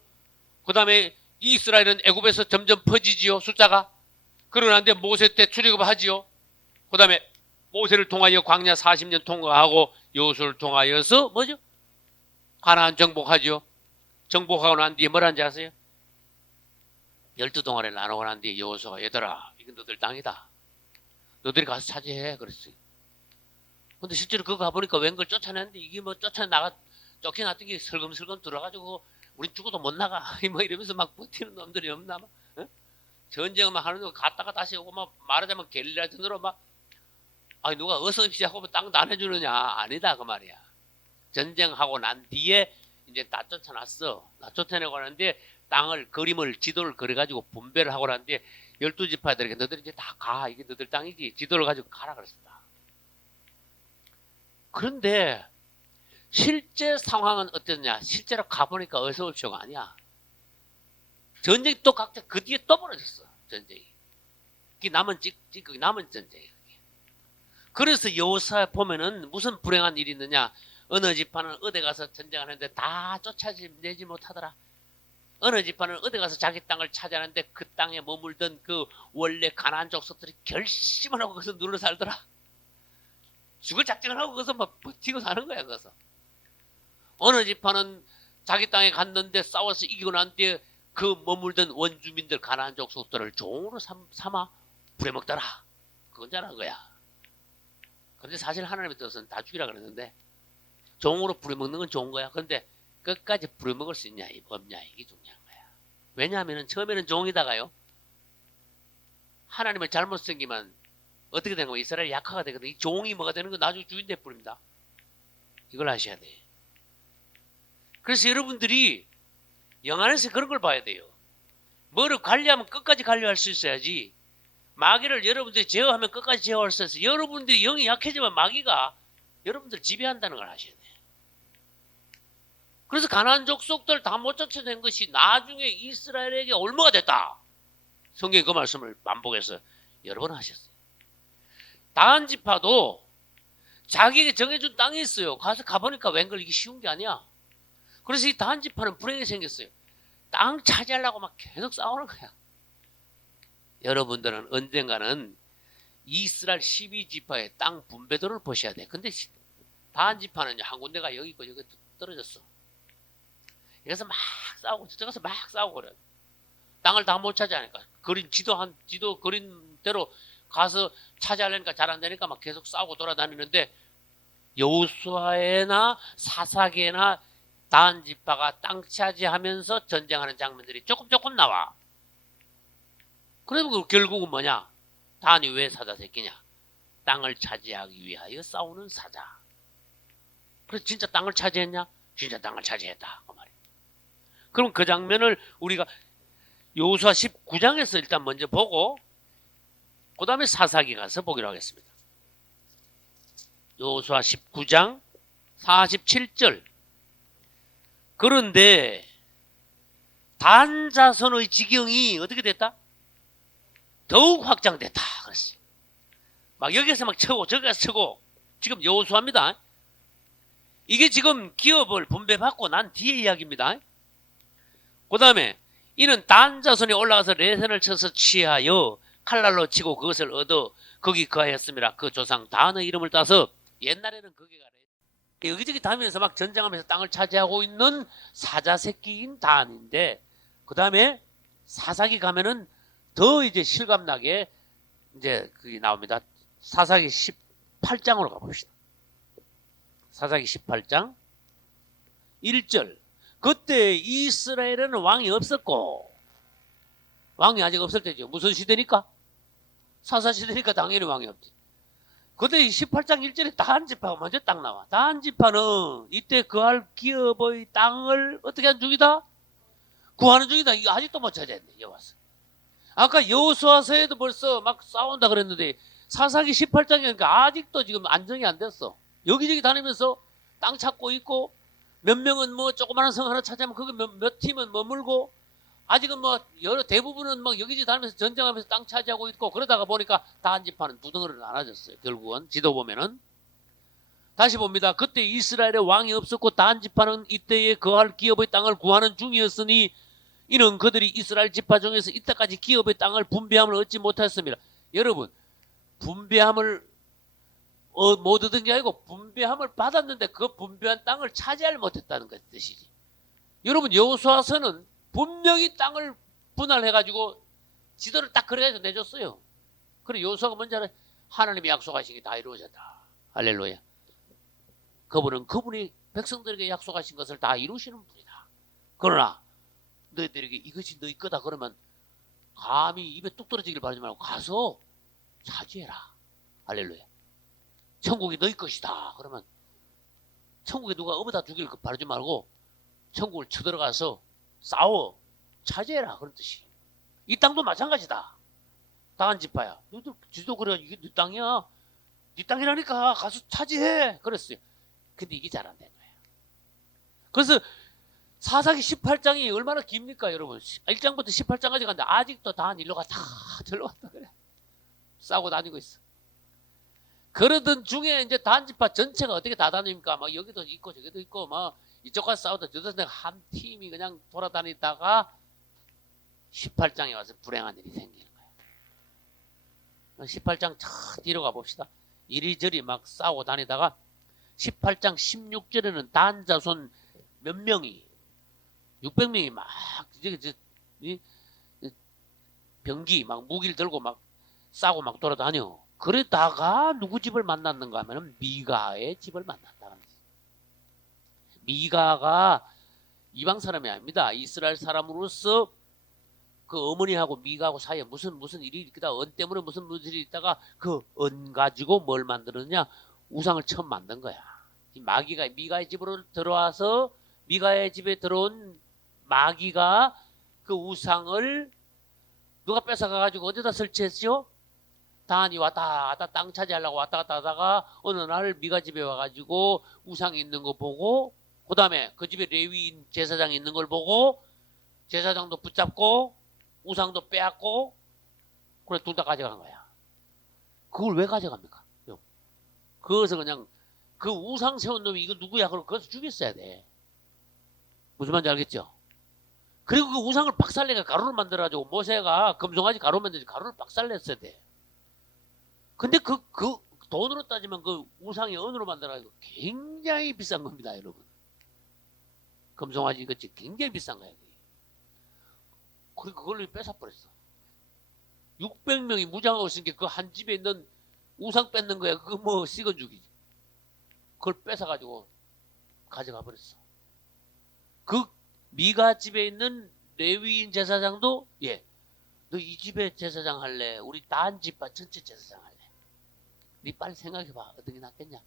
그 다음에 이스라엘은 애굽에서 점점 퍼지지요. 숫자가. 그러고 난 뒤에 모세 때 출애굽하지요. 그 다음에 모세를 통하여 광야 40년 통과하고 여호수아를 통하여서 뭐죠? 가나안 정복하지요. 정복하고 난 뒤에 뭐라는지 아세요? 12동아리를 나누고 난 뒤에 여호수아가 얘들아 이건 너들 땅이다. 너들이 가서 차지해 그랬어요. 근데 실제로 그거 가보니까 웬걸 쫓아냈는데 이게 뭐 쫓겨났던 게 슬금슬금 들어가지고 우린 죽어도 못 나가 뭐 이러면서 막 버티는 놈들이 없나 막 어? 전쟁을 막 하는 거 갔다가 다시 오고 막 말하자면 게릴라 전으로 막 아니 누가 어서 입시하고 땅 나눠주느냐 아니다 그 말이야. 전쟁하고 난 뒤에 이제 다 쫓아놨어. 다 쫓아내고 하는데 땅을 그림을 지도를 그려가지고 분배를 하고 난 뒤에 12지파들에게 너들 이제 다 가. 이게 너들 땅이지. 지도를 가지고 가라 그랬습니다. 그런데 실제 상황은 어땠냐? 실제로 가보니까 어서 옵쇼가 아니야. 전쟁이 또 각자 그 뒤에 또 벌어졌어. 전쟁이. 그게 남은 전쟁이야. 그래서 여호수아 보면은 무슨 불행한 일이 있느냐? 어느 지파는 어디 가서 전쟁하는데 다 쫓아내지 못하더라. 어느 지파는 어디 가서 자기 땅을 차지하는데 그 땅에 머물던 그 원래 가나안 족속들이 결심을 하고 거기서 눌러 살더라. 죽을 작정을 하고 거기서 막 버티고 사는 거야. 거기서. 어느 지파는 자기 땅에 갔는데 싸워서 이기고 난 뒤에 그 머물던 원주민들 가나안 족속들을 종으로 삼아 부려먹더라. 그건 잘한 거야. 그런데 사실 하나님의 뜻은 다 죽이라 그랬는데 종으로 부려먹는 건 좋은 거야. 그런데 끝까지 부려먹을 수 있냐 없냐 이게 중요한 거야. 왜냐하면 처음에는 종이다가요. 하나님을 잘못 생기면 어떻게 되는 거야? 이스라엘이 약화가 되거든. 이 종이 뭐가 되는 건 나중에 주인 돼버립니다. 이걸 아셔야 돼. 그래서 여러분들이 영안에서 그런 걸 봐야 돼요. 뭐를 관리하면 끝까지 관리할 수 있어야지 마귀를 여러분들이 제어하면 끝까지 제어할 수 있어요. 여러분들이 영이 약해지면 마귀가 여러분들 지배한다는 걸 아셔야 돼요. 그래서 가나안 족속들 다 못 쫓아낸 것이 나중에 이스라엘에게 올무가 됐다. 성경이 그 말씀을 반복해서 여러 번 하셨어요. 다한 지파도 자기에게 정해준 땅이 있어요. 가서 가보니까 웬걸 이게 쉬운 게 아니야. 그래서 이 다한 지파는 불행이 생겼어요. 땅 차지하려고 막 계속 싸우는 거야. 여러분들은 언젠가는 이스라엘 12지파의 땅 분배도를 보셔야 돼. 근데 다한 지파는 한 군데가 여기 있고 여기 떨어졌어. 그래서 막 싸우고 저쪽에서 막 싸우고 그래. 땅을 다 못 차지하니까 지도 그린 대로 가서 차지하려니까 잘 안 되니까 막 계속 싸우고 돌아다니는데 여호수아에나 사사기에나 다한 지파가 땅 차지하면서 전쟁하는 장면들이 조금 나와. 그러면 결국은 뭐냐? 다한이 왜 사자 새끼냐? 땅을 차지하기 위하여 싸우는 사자. 그래서 진짜 땅을 차지했냐? 진짜 땅을 차지했다. 그 말이에요. 그럼 그 장면을 우리가 여호수아 19장에서 일단 먼저 보고 그 다음에 사사기 가서 보기로 하겠습니다. 여호수아 19장 47절. 그런데 단 자손의 지경이 어떻게 됐다? 더욱 확장됐다. 그랬어요. 막 여기서 막 쳐고 저기서 쳐고 지금 여호수아입니다. 이게 지금 기업을 분배받고 난 뒤의 이야기입니다. 그 다음에 이는 단 자손이 올라가서 레센을 쳐서 취하여 칼날로 치고 그것을 얻어 거기 거하였습니다. 그 조상 단의 이름을 따서 옛날에는 거기가 여기저기 다니면서 막 전쟁하면서 땅을 차지하고 있는 사자 새끼인 단인데 그 다음에 사사기 가면은 더 이제 실감나게 이제 그게 나옵니다. 사사기 18장으로 가봅시다. 사사기 18장 1절. 그때 이스라엘에는 왕이 없었고, 왕이 아직 없을 때죠. 무슨 시대니까? 사사 시대니까 당연히 왕이 없지. 그때 18장 1절에 다한 지파가 먼저 딱 나와. 다한 지파는 이때 거할 기업의 땅을 어떻게 하는 중이다? 구하는 중이다. 이거 아직도 못 찾았네. 여기 와서. 아까 여호수아서에도 벌써 막 싸운다 그랬는데 사사기 18장이니까 아직도 지금 안정이 안 됐어. 여기저기 다니면서 땅 찾고 있고 몇 명은 뭐 조그마한 성 하나 찾으면 거기 몇 팀은 머물고 아직은 뭐 대부분은 막 여기저기 다니면서 전쟁하면서 땅 차지하고 있고 그러다가 보니까 다한 지파는 두 덩어리로 나눠졌어요. 결국은 지도 보면은 다시 봅니다. 그때 이스라엘에 왕이 없었고 다한 지파는 이때에 거할 기업의 땅을 구하는 중이었으니 이는 그들이 이스라엘 지파 중에서 이때까지 기업의 땅을 분배함을 얻지 못했습니다. 여러분 분배함을 못 얻은 게 아니고 분배함을 받았는데 그 분배한 땅을 차지하지 못했다는 것 뜻이지. 여러분 여호수아서는 분명히 땅을 분할해가지고 지도를 딱 그래가지고 내줬어요. 그래 여호수아가 뭔지 알아요? 하나님이 약속하신 게 다 이루어졌다. 할렐루야. 그분이 백성들에게 약속하신 것을 다 이루시는 분이다. 그러나 너희들에게 이것이 너희 거다 그러면 감히 입에 뚝 떨어지길 바라지 말고 가서 차지해라. 할렐루야. 천국이 너희 것이다. 그러면 천국에 누가 어머다 주기를 바라지 말고 천국을 쳐들어가서 싸워 차지해라. 그런 뜻이. 이 땅도 마찬가지다. 다한 지파야. 너희들 지도 그래 이게 네 땅이야. 네 땅이라니까 가서 차지해. 그랬어요. 근데 이게 잘 안 된 거야. 그래서 사사기 18장이 얼마나 깁니까 여러분. 1장부터 18장까지 갔는데 아직도 다한 일로가 다 들러갔다 그래. 싸우고 다니고 있어. 그러던 중에 이제 단지파 전체가 어떻게 다 다닙니까? 막 여기도 있고 저기도 있고 막 이쪽 가서 싸우다 저쪽 한 팀이 그냥 돌아다니다가 18장에 와서 불행한 일이 생기는 거예요. 18장 저 뒤로 가봅시다. 이리저리 막 싸우고 다니다가 18장 16절에는 단 자손 몇 명이 600명이 막 병기 막 무기를 들고 막 싸고 막 돌아다녀. 그러다가 누구 집을 만났는가 하면 미가의 집을 만났다. 미가가 이방 사람이 아닙니다. 이스라엘 사람으로서 그 어머니하고 미가하고 사이에 무슨 일이 있다. 언 때문에 무슨 일이 있다가 그 언 가지고 뭘 만들었냐? 우상을 처음 만든 거야. 이 마귀가 미가의 집으로 들어와서 미가의 집에 들어온 마귀가 그 우상을 누가 뺏어가 가지고 어디다 설치했죠? 단이 왔다 갔다 땅 차지하려고 왔다 갔다 하다가 어느 날 미가 집에 와가지고 우상이 있는 거 보고, 그 다음에 그 집에 레위인 제사장이 있는 걸 보고 제사장도 붙잡고 우상도 빼앗고, 그래 둘 다 가져간 거야. 그걸 왜 가져갑니까? 그것을 그냥 그 우상 세운 놈이 이거 누구야? 그럼 그것을 죽였어야 돼. 무슨 말인지 알겠죠? 그리고 그 우상을 박살내가 가루를 만들어가지고 모세가 금송아지 가루 만들지 가루를 박살냈어야 돼. 근데 그 돈으로 따지면 그 우상이 은으로 만들어가지고 굉장히 비싼 겁니다, 여러분. 금송아지 이것이 굉장히 비싼 거야. 그리고 그걸 뺏어버렸어. 600명이 무장하고 있으니까 그 한 집에 있는 우상 뺏는 거야. 그거 뭐 식은 죽이지. 그걸 뺏어가지고 가져가 버렸어. 그 미가 집에 있는 레위인 제사장도, 예, 너 이 집에 제사장 할래? 우리 단지파 전체 제사장 할래? 니 빨리 생각해봐. 어떤 게 낫겠냐?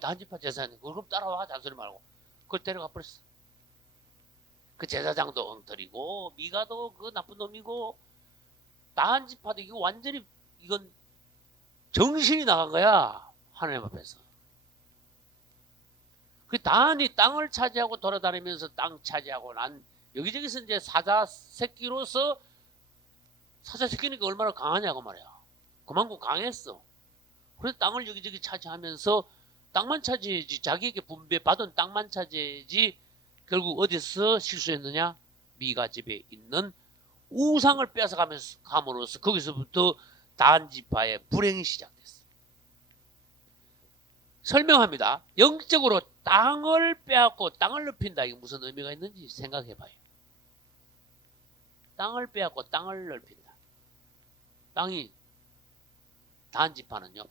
단지파 제사장, 그럼 따라와. 잔소리 말고. 그걸 데려가 버렸어. 그 제사장도 엉터리고 미가도 그 나쁜 놈이고 단지파도 이거 완전히 이건 정신이 나간 거야. 하나님 앞에서. 그 단이 땅을 차지하고 돌아다니면서 땅 차지하고 난 여기저기서 이제 사자 새끼로서, 사자 새끼니까 얼마나 강하냐고 말이야. 그만큼 강했어. 그래서 땅을 여기저기 차지하면서 땅만 차지해야지, 자기에게 분배받은 땅만 차지해야지. 결국 어디서 실수했느냐? 미가 집에 있는 우상을 뺏어감으로써 거기서부터 단지파의 불행이 시작됐어. 설명합니다. 영적으로 땅을 빼앗고 땅을 넓힌다. 이게 무슨 의미가 있는지 생각해봐요. 땅을 빼앗고 땅을 넓힌다. 땅이, 단지파는요,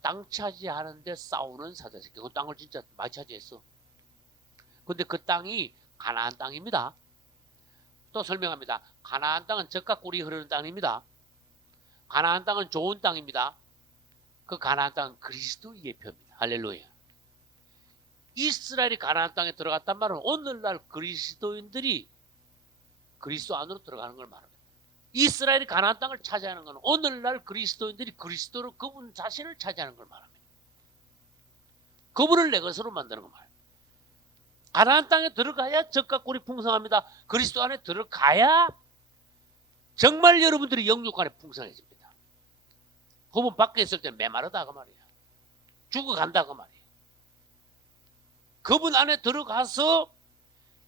땅 차지하는데 싸우는 사자새끼. 그 땅을 진짜 많이 차지했어. 근데 그 땅이 가나안 땅입니다. 또 설명합니다. 가나안 땅은 젖과 꿀이 흐르는 땅입니다. 가나안 땅은 좋은 땅입니다. 그 가나안 땅은 그리스도의 예표입니다. 할렐루야. 이스라엘이 가나안 땅에 들어갔단 말은 오늘날 그리스도인들이 그리스도 안으로 들어가는 걸 말합니다. 이스라엘이 가나안 땅을 차지하는 것은 오늘날 그리스도인들이 그리스도로 그분 자신을 차지하는 걸 말합니다. 그분을 내 것으로 만드는 걸 말합니다. 가나안 땅에 들어가야 젖과 꿀이 풍성합니다. 그리스도 안에 들어가야 정말 여러분들이 영육 안에 풍성해집니다. 그분 밖에 있을 때 메마르다 그 말이야. 죽어간다 그 말이야. 그분 안에 들어가서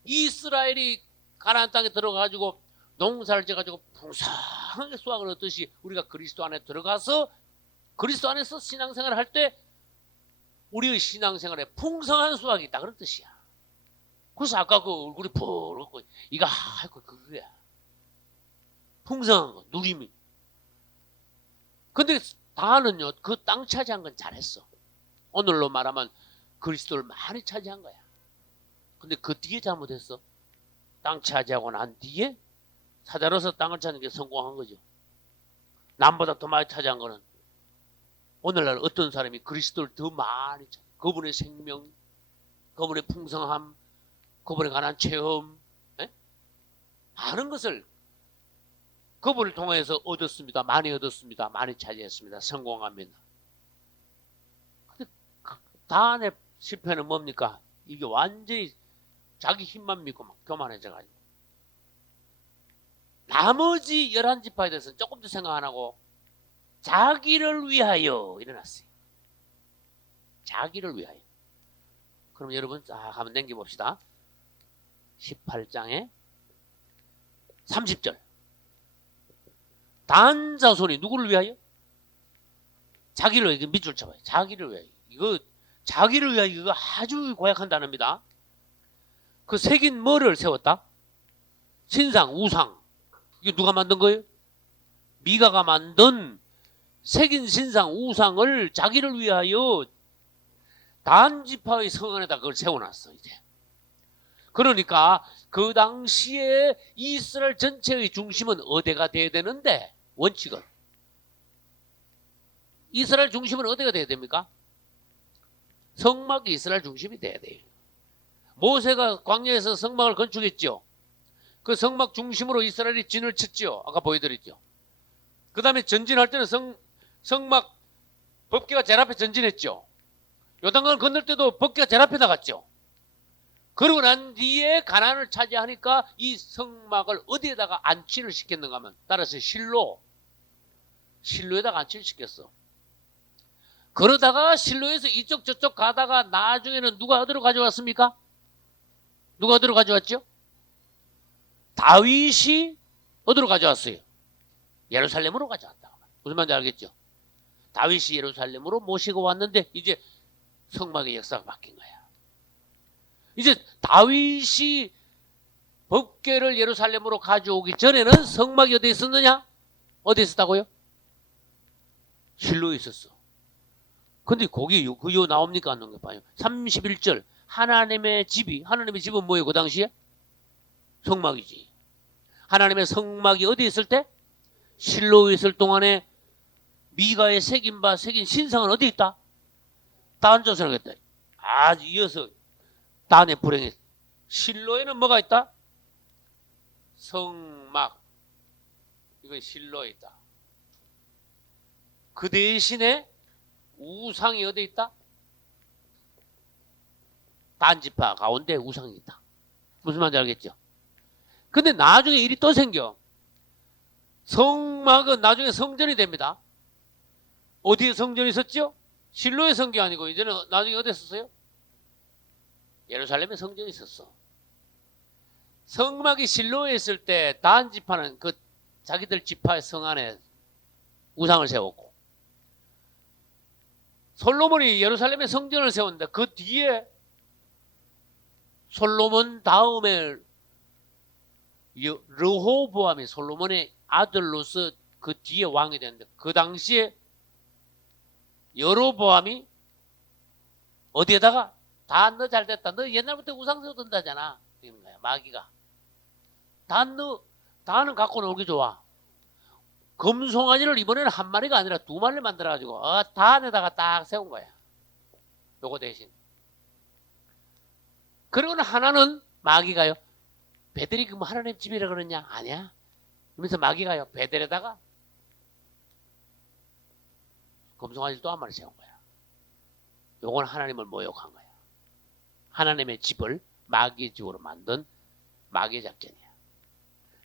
이스라엘이 가나안 땅에 들어가지고 농사를 지어가지고 풍성하게 수확을 얻듯이 우리가 그리스도 안에 들어가서 그리스도 안에서 신앙생활을 할 때 우리의 신앙생활에 풍성한 수확이 있다 그런 뜻이야. 그래서 아까 그 얼굴이 푸르고 이거 하고 그거야. 풍성한 거, 누림이. 근데 다는요, 그 땅 차지한 건 잘했어. 오늘로 말하면 그리스도를 많이 차지한 거야. 근데 그 뒤에 잘못했어. 땅 차지하고 난 뒤에 사자로서 땅을 차지하는 게 성공한 거죠. 남보다 더 많이 차지한 거는 오늘날 어떤 사람이 그리스도를 더 많이 차지, 그분의 생명, 그분의 풍성함, 그분에 관한 체험, 많은 것을 그분을 통해서 얻었습니다. 많이 얻었습니다. 많이 차지했습니다. 성공합니다. 근데 다안의 실패는 뭡니까? 이게 완전히 자기 힘만 믿고 막 교만해져가지고 나머지 11지파에 대해서는 조금 더 생각 안 하고 자기를 위하여 일어났어요. 자기를 위하여. 그럼 여러분 쫙 한번 넘겨봅시다. 18장에 30절. 단 자손이 누구를 위하여? 자기를 위하여. 밑줄 쳐봐요. 자기를 위하여. 이거 자기를 위하여 이거 아주 고약한 단어입니다. 그 새긴 뭐를 세웠다? 신상, 우상. 이게 누가 만든 거예요? 미가가 만든 새긴 신상, 우상을 자기를 위하여 단지파의 성 안에다 그걸 세워놨어 이제. 그러니까 그 당시에 이스라엘 전체의 중심은 어디가 돼야 되는데, 원칙은 이스라엘 중심은 어디가 돼야 됩니까? 성막이 이스라엘 중심이 돼야 돼요. 모세가 광야에서 성막을 건축했죠. 그 성막 중심으로 이스라엘이 진을 쳤죠. 아까 보여드렸죠. 그 다음에 전진할 때는 성막 법궤가 제일 앞에 전진했죠. 요단강을 건널 때도 법궤가 제일 앞에 나갔죠. 그러고 난 뒤에 가나안을 차지하니까 이 성막을 어디에다가 안치를 시켰는가 하면 따라서 실로에다가 안치를 시켰어. 그러다가 실로에서 이쪽 저쪽 가다가 나중에는 누가 어디로 가져왔습니까? 누가 어디로 가져왔죠? 다윗이 어디로 가져왔어요? 예루살렘으로 가져왔다. 무슨 말인지 알겠죠? 다윗이 예루살렘으로 모시고 왔는데 이제 성막의 역사가 바뀐 거야. 이제 다윗이 법궤를 예루살렘으로 가져오기 전에는 성막이 어디에 있었느냐? 어디에 있었다고요? 실로에 있었어. 근데 거기 요 나옵니까? 안 나옵니까? 봐요. 31절 하나님의 집은 뭐예요? 그 당시에? 성막이지. 하나님의 성막이 어디 있을 때? 실로에 있을 동안에 미가의 새긴 신상은 어디 있다? 다한 조선을 했다. 이어서 단의 불행에 실로에는 뭐가 있다? 성막. 이거 실로에 있다. 그 대신에 우상이 어디 있다? 단지파 가운데 우상이 있다. 무슨 말인지 알겠죠? 근데 나중에 일이 또 생겨. 성막은 나중에 성전이 됩니다. 어디에 성전이 있었죠? 실로의 성전이 아니고 이제는 나중에 어디에 있었어요? 예루살렘에 성전이 있었어. 성막이 실로에 있을 때 단지파는 그 자기들 지파의 성 안에 우상을 세웠고, 솔로몬이 예루살렘에 성전을 세웠는데 그 뒤에 솔로몬 다음에 르호보암이 솔로몬의 아들로서 그 뒤에 왕이 됐는데 그 당시에 여로보암이 어디에다가 너 잘됐다. 너 옛날부터 우상 세우던다잖아. 이런 거야. 마귀가. 다는 갖고 놀기 좋아. 금송아지를 이번에는 한 마리가 아니라 두 마리를 만들어가지고 단에다가 딱 세운 거야. 요거 대신. 그리고는 하나는 마귀가요. 베델이 그럼 하나님 집이라 그러냐? 아니야. 그러면서 마귀가요. 베델에다가 금송아지 또 한 마리 세운 거야. 요건 하나님을 모욕한 거야. 하나님의 집을 마귀의 집으로 만든 마귀의 작전이야.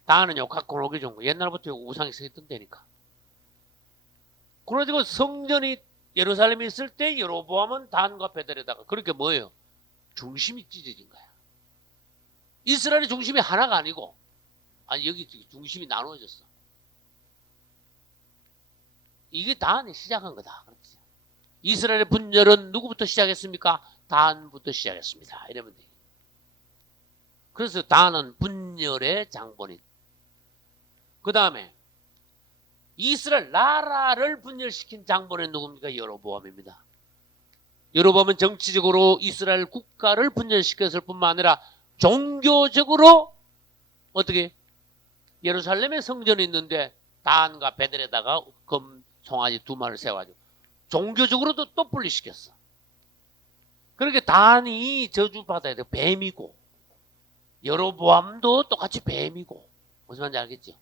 다는 요 갖고 오기 좋은 거. 옛날부터 우상이 서 있던 데니까. 그래가지고 성전이 예루살렘에 있을 때 여로보암은 단과 베델에다가 그렇게 뭐예요? 중심이 찢어진 거야. 이스라엘의 중심이 하나가 아니고 여기 중심이 나누어졌어. 이게 단이 시작한 거다. 그렇지. 이스라엘의 분열은 누구부터 시작했습니까? 단부터 시작했습니다. 이러면 돼. 그래서 단은 분열의 장본인. 그 다음에 이스라엘 나라를 분열시킨 장본인 누굽니까? 여로보암입니다. 여로보암은 정치적으로 이스라엘 국가를 분열시켰을 뿐만 아니라 종교적으로 어떻게 예루살렘에 성전이 있는데 단과 베델에다가 금송아지 두 마리를 세워가지고 종교적으로도 또 분리시켰어. 그렇게 단이 저주받아야 돼. 뱀이고 여로보암도 똑같이 뱀이고. 무슨 말인지 알겠죠?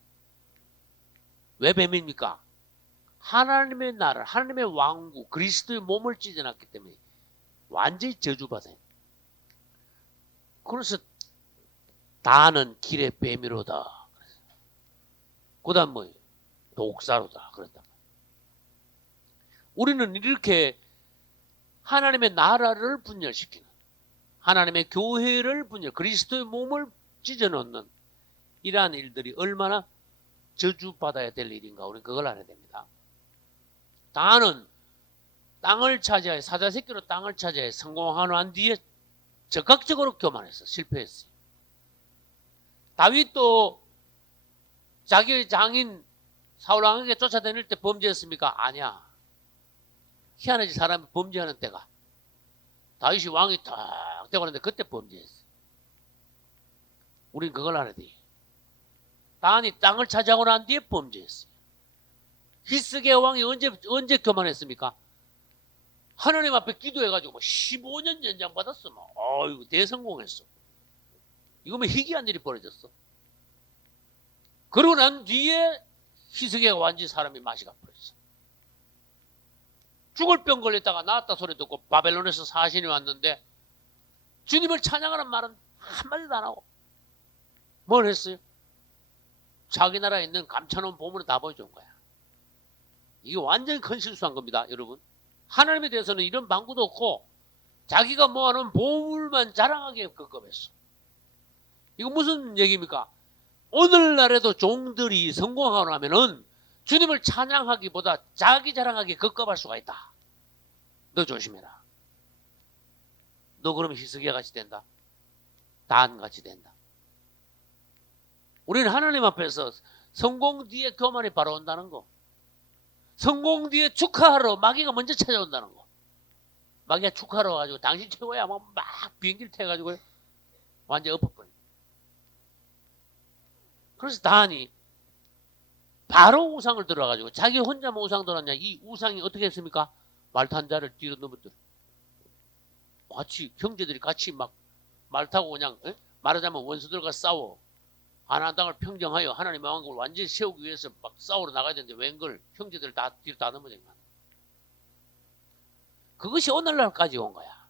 왜 뱀입니까? 하나님의 나라, 하나님의 왕국, 그리스도의 몸을 찢어놨기 때문에 완전히 저주받아요. 그래서 단은 길의 뱀이로다. 그 다음 뭐예요? 독사로다. 그랬단 말이에요. 우리는 이렇게 하나님의 나라를 분열시키는, 하나님의 교회를 그리스도의 몸을 찢어놓는 이러한 일들이 얼마나 저주받아야 될 일인가. 우리는 그걸 알아야 됩니다. 단은 땅을 차지하여 사자새끼로 땅을 차지하여 성공하고 난 뒤에 적극적으로 교만했어. 실패했어요. 다윗도 자기의 장인 사울 왕에게 쫓아다닐 때 범죄했습니까? 아니야. 희한하지. 사람이 범죄하는 때가 다윗이 왕이 딱 되고 하는데 그때 범죄했어. 우린 그걸 알아야 돼. 단이 땅을 차지하고 난 뒤에 범죄했어요. 히스기야 왕이 언제 교만했습니까? 하나님 앞에 기도해가지고 15년 연장 받았어. 대성공했어. 이거면 희귀한 일이 벌어졌어. 그러고 난 뒤에 히스기야가 완전히 사람이 맛이 가버렸어. 죽을 병 걸렸다가 나았다 소리 듣고 바벨론에서 사신이 왔는데 주님을 찬양하는 말은 한마디도 안 하고 뭘 했어요? 자기 나라에 있는 감춰놓은 보물을 다 보여준 거야. 이게 완전히 큰 실수한 겁니다, 여러분. 하나님에 대해서는 이런 방구도 없고 자기가 모아놓은 보물만 자랑하게 급급했어. 이거 무슨 얘기입니까? 오늘날에도 종들이 성공하고 나면은 주님을 찬양하기보다 자기 자랑하기에 급급할 수가 있다. 너 조심해라. 너 그러면 히스기야 같이 된다. 단 같이 된다. 우리는 하나님 앞에서 성공 뒤에 교만이 바로 온다는 거. 성공 뒤에 축하하러 마귀가 먼저 찾아온다는 거. 마귀가 축하하러 와가지고 당신 최고야 막 비행기를 태워가지고 완전 엎어버려. 그래서 다하니 바로 우상을 들어가지고 자기 혼자 뭐 우상 들었냐. 이 우상이 어떻게 했습니까? 말 탄 자를 뒤로 넘어뜨려. 같이 형제들이 같이 막 말 타고 그냥 말하자면 원수들과 싸워. 가나안 땅을 평정하여 하나님의 왕국을 완전히 세우기 위해서 막 싸우러 나가야 되는데 웬걸 형제들 다 뒤로 다 넘어진 거야. 그것이 오늘날까지 온 거야.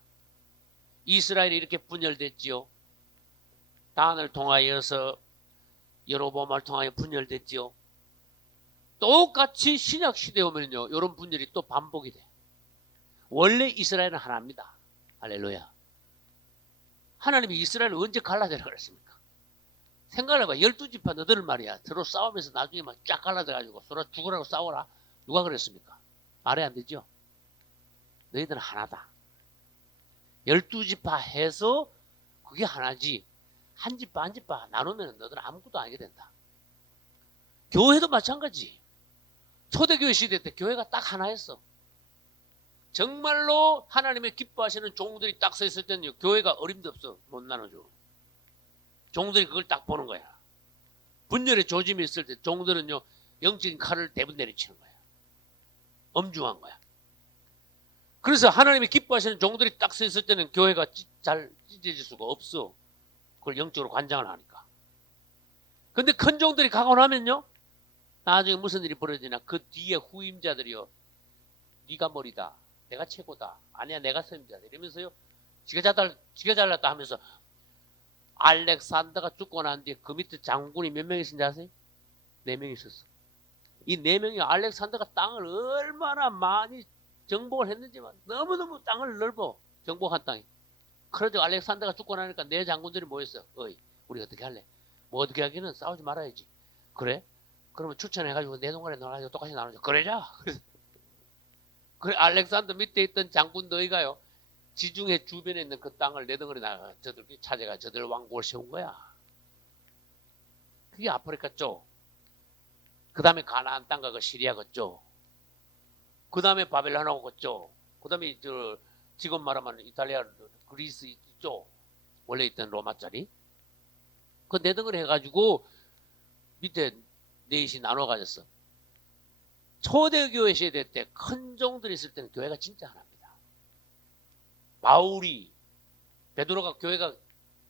이스라엘이 이렇게 분열됐지요. 단을 통하여서 여로보암을 통하여 분열됐지요. 똑같이 신약 시대에 오면요, 이런 분열이 또 반복이 돼. 원래 이스라엘은 하나입니다. 할렐루야. 하나님이 이스라엘을 언제 갈라져라 그랬습니까? 생각을 해봐. 12지파 너들 말이야. 서로 싸우면서 나중에 막 쫙 갈라져가지고 서로 죽으라고 싸워라. 누가 그랬습니까? 말이 안 되죠? 너희들은 하나다. 12지파 해서 그게 하나지. 한 지파 한 지파 나누면 너희들은 아무것도 아니게 된다. 교회도 마찬가지. 초대교회 시대 때 교회가 딱 하나였어. 정말로 하나님의 기뻐하시는 종들이 딱 서 있을 때는 교회가 어림도 없어. 못 나눠줘. 종들이 그걸 딱 보는 거야. 분열의 조짐이 있을 때 종들은요, 영적인 칼을 대분 내리치는 거야. 엄중한 거야. 그래서 하나님이 기뻐하시는 종들이 딱 서 있을 때는 교회가 잘 찢어질 수가 없어. 그걸 영적으로 관장을 하니까. 근데 큰 종들이 가고 나면요, 나중에 무슨 일이 벌어지냐. 그 뒤에 후임자들이요, 네가 머리다. 내가 최고다. 아니야, 내가 선임자다. 이러면서요, 지가 잘났다 하면서 알렉산더가 죽고 난 뒤에 그 밑에 장군이 몇 명 있었는지 아세요? 4명 있었어. 이 4명이 알렉산더가 땅을 얼마나 많이 정복을 했는지만 너무너무 땅을 넓어. 정복한 땅이. 그래도 알렉산더가 죽고 나니까 네 장군들이 모였어. 어이, 우리 어떻게 할래? 뭐 어떻게 하기는 싸우지 말아야지. 그래? 그러면 추천해가지고 내 동안에 나눠가지고 똑같이 나누자. 그러자. 그래, 알렉산더 밑에 있던 장군 너희가요, 지중해 주변에 있는 그 땅을 내 덩어리 나가 저들끼리 찾아가 저들 왕국을 세운 거야. 그게 아프리카 쪽. 그 다음에 가나안 땅과 그 시리아 그쪽. 그 다음에 바벨론하고 그쪽. 그 다음에 지금 말하면 이탈리아, 그리스 이쪽. 원래 있던 로마짜리. 그 네 덩어리 해가지고 밑에 넷이 나눠 가졌어. 초대교회 시대 때 큰 종들이 있을 때는 교회가 진짜 하나입니다. 바울이, 베드로가 교회가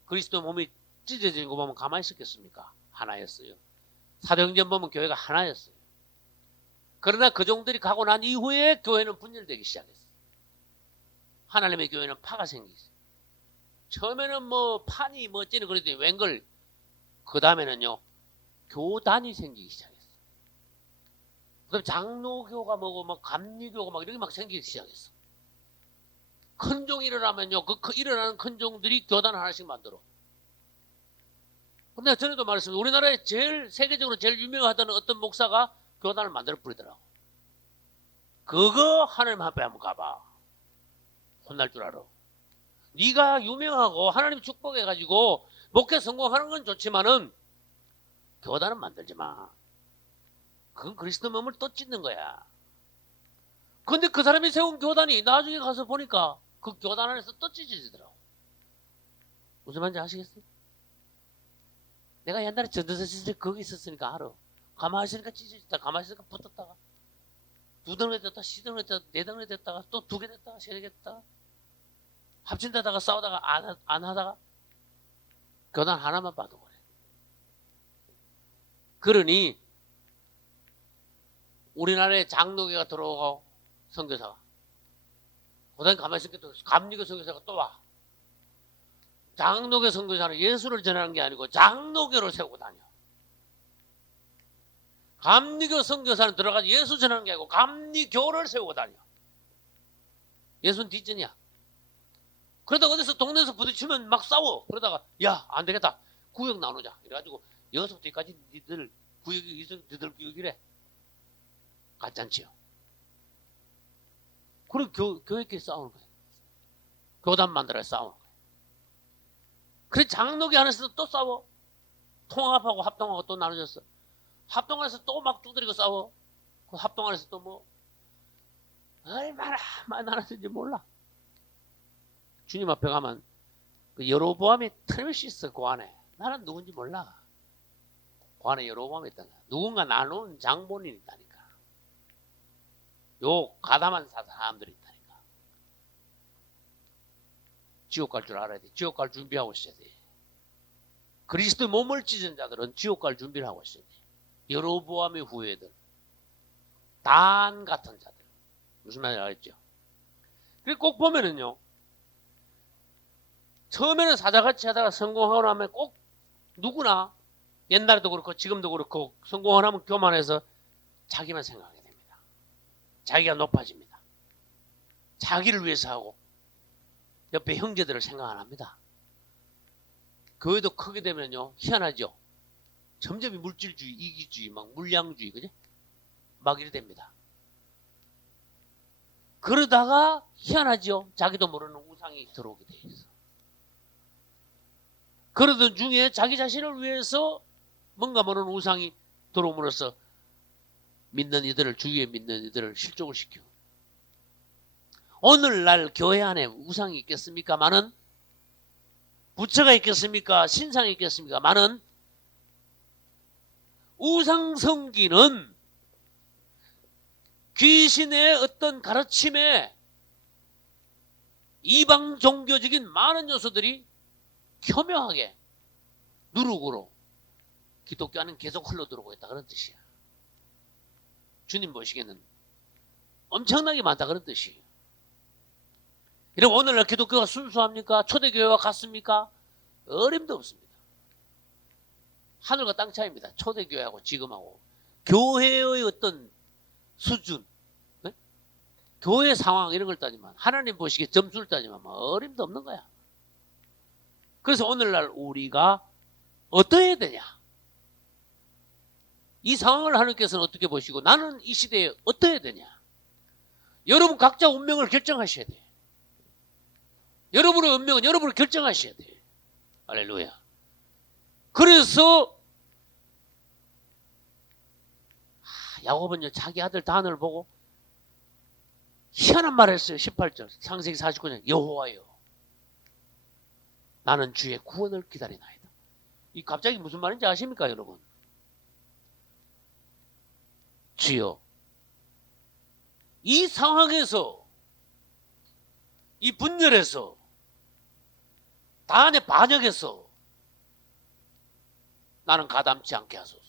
그리스도 몸이 찢어진 거 보면 가만히 있었겠습니까? 하나였어요. 사도행전 보면 교회가 하나였어요. 그러나 그 종들이 가고 난 이후에 교회는 분열되기 시작했어요. 하나님의 교회는 파가 생기죠. 처음에는 뭐 판이 뭐 어쩌니 그랬더니 웬걸, 그 다음에는요, 교단이 생기기 시작했어요. 그 다음에 장로교가 뭐고 막 감리교가 막 이렇게 막 생기기 시작했어. 큰 종이 일어나면요, 일어나는 큰 종들이 교단 하나씩 만들어. 근데 전에도 말했습니다. 우리나라에 세계적으로 제일 유명하다는 어떤 목사가 교단을 만들어 뿌리더라고. 그거 하나님 앞에 한번 가봐. 혼날 줄 알아. 네가 유명하고 하나님 축복해가지고 목회 성공하는 건 좋지만은 교단은 만들지 마. 그건 그리스도 몸을 또 찢는 거야. 근데 그 사람이 세운 교단이 나중에 가서 보니까 그 교단 안에서 또 찢어지더라고. 무슨 말인지 아시겠어요? 내가 옛날에 전도사 시절 거기 있었으니까 알아. 가만히 있으니까 찢어졌다. 가만히 있으니까 붙었다가 2덩어리 됐다가 10덩어리 됐다가 4덩어리 됐다가 또 2개 됐다가 3개 됐다가 합친다다가 싸우다가 안 하다가 교단 하나만 봐도 그래. 그러니 우리나라에 장로교가 들어오고 선교사가 그다음에 가만히 있으니까 또 감리교 선교사가 또 와. 장로교 선교사는 예수를 전하는 게 아니고 장로교를 세우고 다녀. 감리교 선교사는 들어가서 예수 전하는 게 아니고 감리교를 세우고 다녀. 예수는 뒷전이야. 그러다가 어디서 동네에서 부딪히면 막 싸워. 그러다가 야, 안 되겠다. 구역 나누자. 이래가지고 여기서부터 여기까지 니들 구역이래. 가짜지요. 그리고 교회끼리 싸우는 거예요. 교단 만들어 싸우는 거예요. 그래 장로교 안에서도 또 싸워. 통합하고 합동하고 또 나눠졌어. 합동 안에서 또 막 두드리고 싸워. 그 합동 안에서 또 뭐 얼마나 많이 나눠졌는지 몰라. 주님 앞에 가면 그 여로보암이 틀림없이 있어. 그 안에. 나는 누군지 몰라. 그 안에 여로보암이 있다는 거야. 누군가 나누는 장본인이 있다니까. 요 가담한 사람들이 있다니까. 지옥 갈 줄 알아야 돼. 지옥 갈 준비하고 있어야 돼. 그리스도의 몸을 찢은 자들은 지옥 갈 준비를 하고 있어야 돼. 여로보암의 후예들, 단 같은 자들. 무슨 말인지 알겠죠? 그리고 꼭 보면은요, 처음에는 사자같이 하다가 성공하고 나면 꼭 누구나 옛날에도 그렇고 지금도 그렇고 성공을 하면 교만해서 자기만 생각하게 됩니다. 자기가 높아집니다. 자기를 위해서 하고 옆에 형제들을 생각 안 합니다. 교회도 크게 되면요, 희한하죠. 점점 물질주의, 이기주의, 막 물량주의, 그지? 막 이래 됩니다. 그러다가 희한하죠. 자기도 모르는 우상이 들어오게 돼 있어. 그러던 중에 자기 자신을 위해서 뭔가 모르는 우상이 들어옴으로써 믿는 이들을, 주위에 믿는 이들을 실족을 시켜. 오늘날 교회 안에 우상이 있겠습니까? 많은 부처가 있겠습니까? 신상이 있겠습니까? 많은 우상 섬기는 귀신의 어떤 가르침에 이방 종교적인 많은 요소들이 교묘하게 누룩으로 기독교 안은 계속 흘러들어오고 있다 그런 뜻이야. 주님 보시기에는 엄청나게 많다 그런 뜻이에요. 이러면 오늘날 기독교가 순수합니까? 초대교회와 같습니까? 어림도 없습니다. 하늘과 땅 차이입니다. 초대교회하고 지금하고. 교회의 어떤 수준, 네? 교회 상황 이런 걸 따지면, 하나님 보시기에 점수를 따지면 어림도 없는 거야. 그래서 오늘날 우리가 어떠해야 되냐? 이 상황을 하나님께서는 어떻게 보시고 나는 이 시대에 어떠해야 되냐? 여러분 각자 운명을 결정하셔야 돼. 여러분의 운명은 여러분을 결정하셔야 돼. 할렐루야. 그래서 야곱은요 자기 아들 단을 보고 희한한 말을 했어요. 18절 창세기 49년 여호와여 나는 주의 구원을 기다리나이다. 이 갑자기 무슨 말인지 아십니까 여러분? 주여 이 상황에서 이 분열에서 단의 반역에서 나는 가담치 않게 하소서.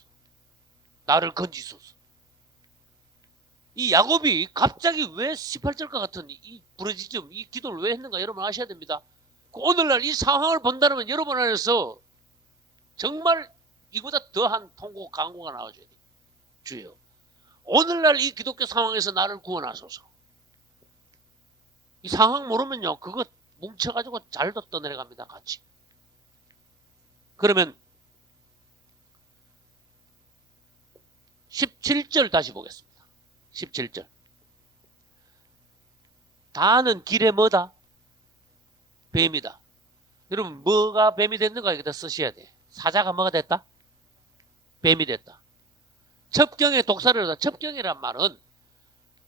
나를 건지소서. 이 야곱이 갑자기 왜 18절과 같은 이 부르짖음, 이 기도를 왜 했는가 여러분 아셔야 됩니다. 오늘날 이 상황을 본다면 여러분 안에서 정말 이보다 더한 통고, 강고가 나와줘야 돼요. 주여, 오늘날 이 기독교 상황에서 나를 구원하소서. 이 상황 모르면요, 그거 뭉쳐가지고 잘도 떠내려갑니다, 같이. 그러면 17절 다시 보겠습니다. 17절. 다는 길에 뭐다? 뱀이다. 여러분 뭐가 뱀이 됐는가 여기다 쓰셔야 돼. 사자가 뭐가 됐다? 뱀이 됐다. 첩경에 독사를 하다. 첩경이란 말은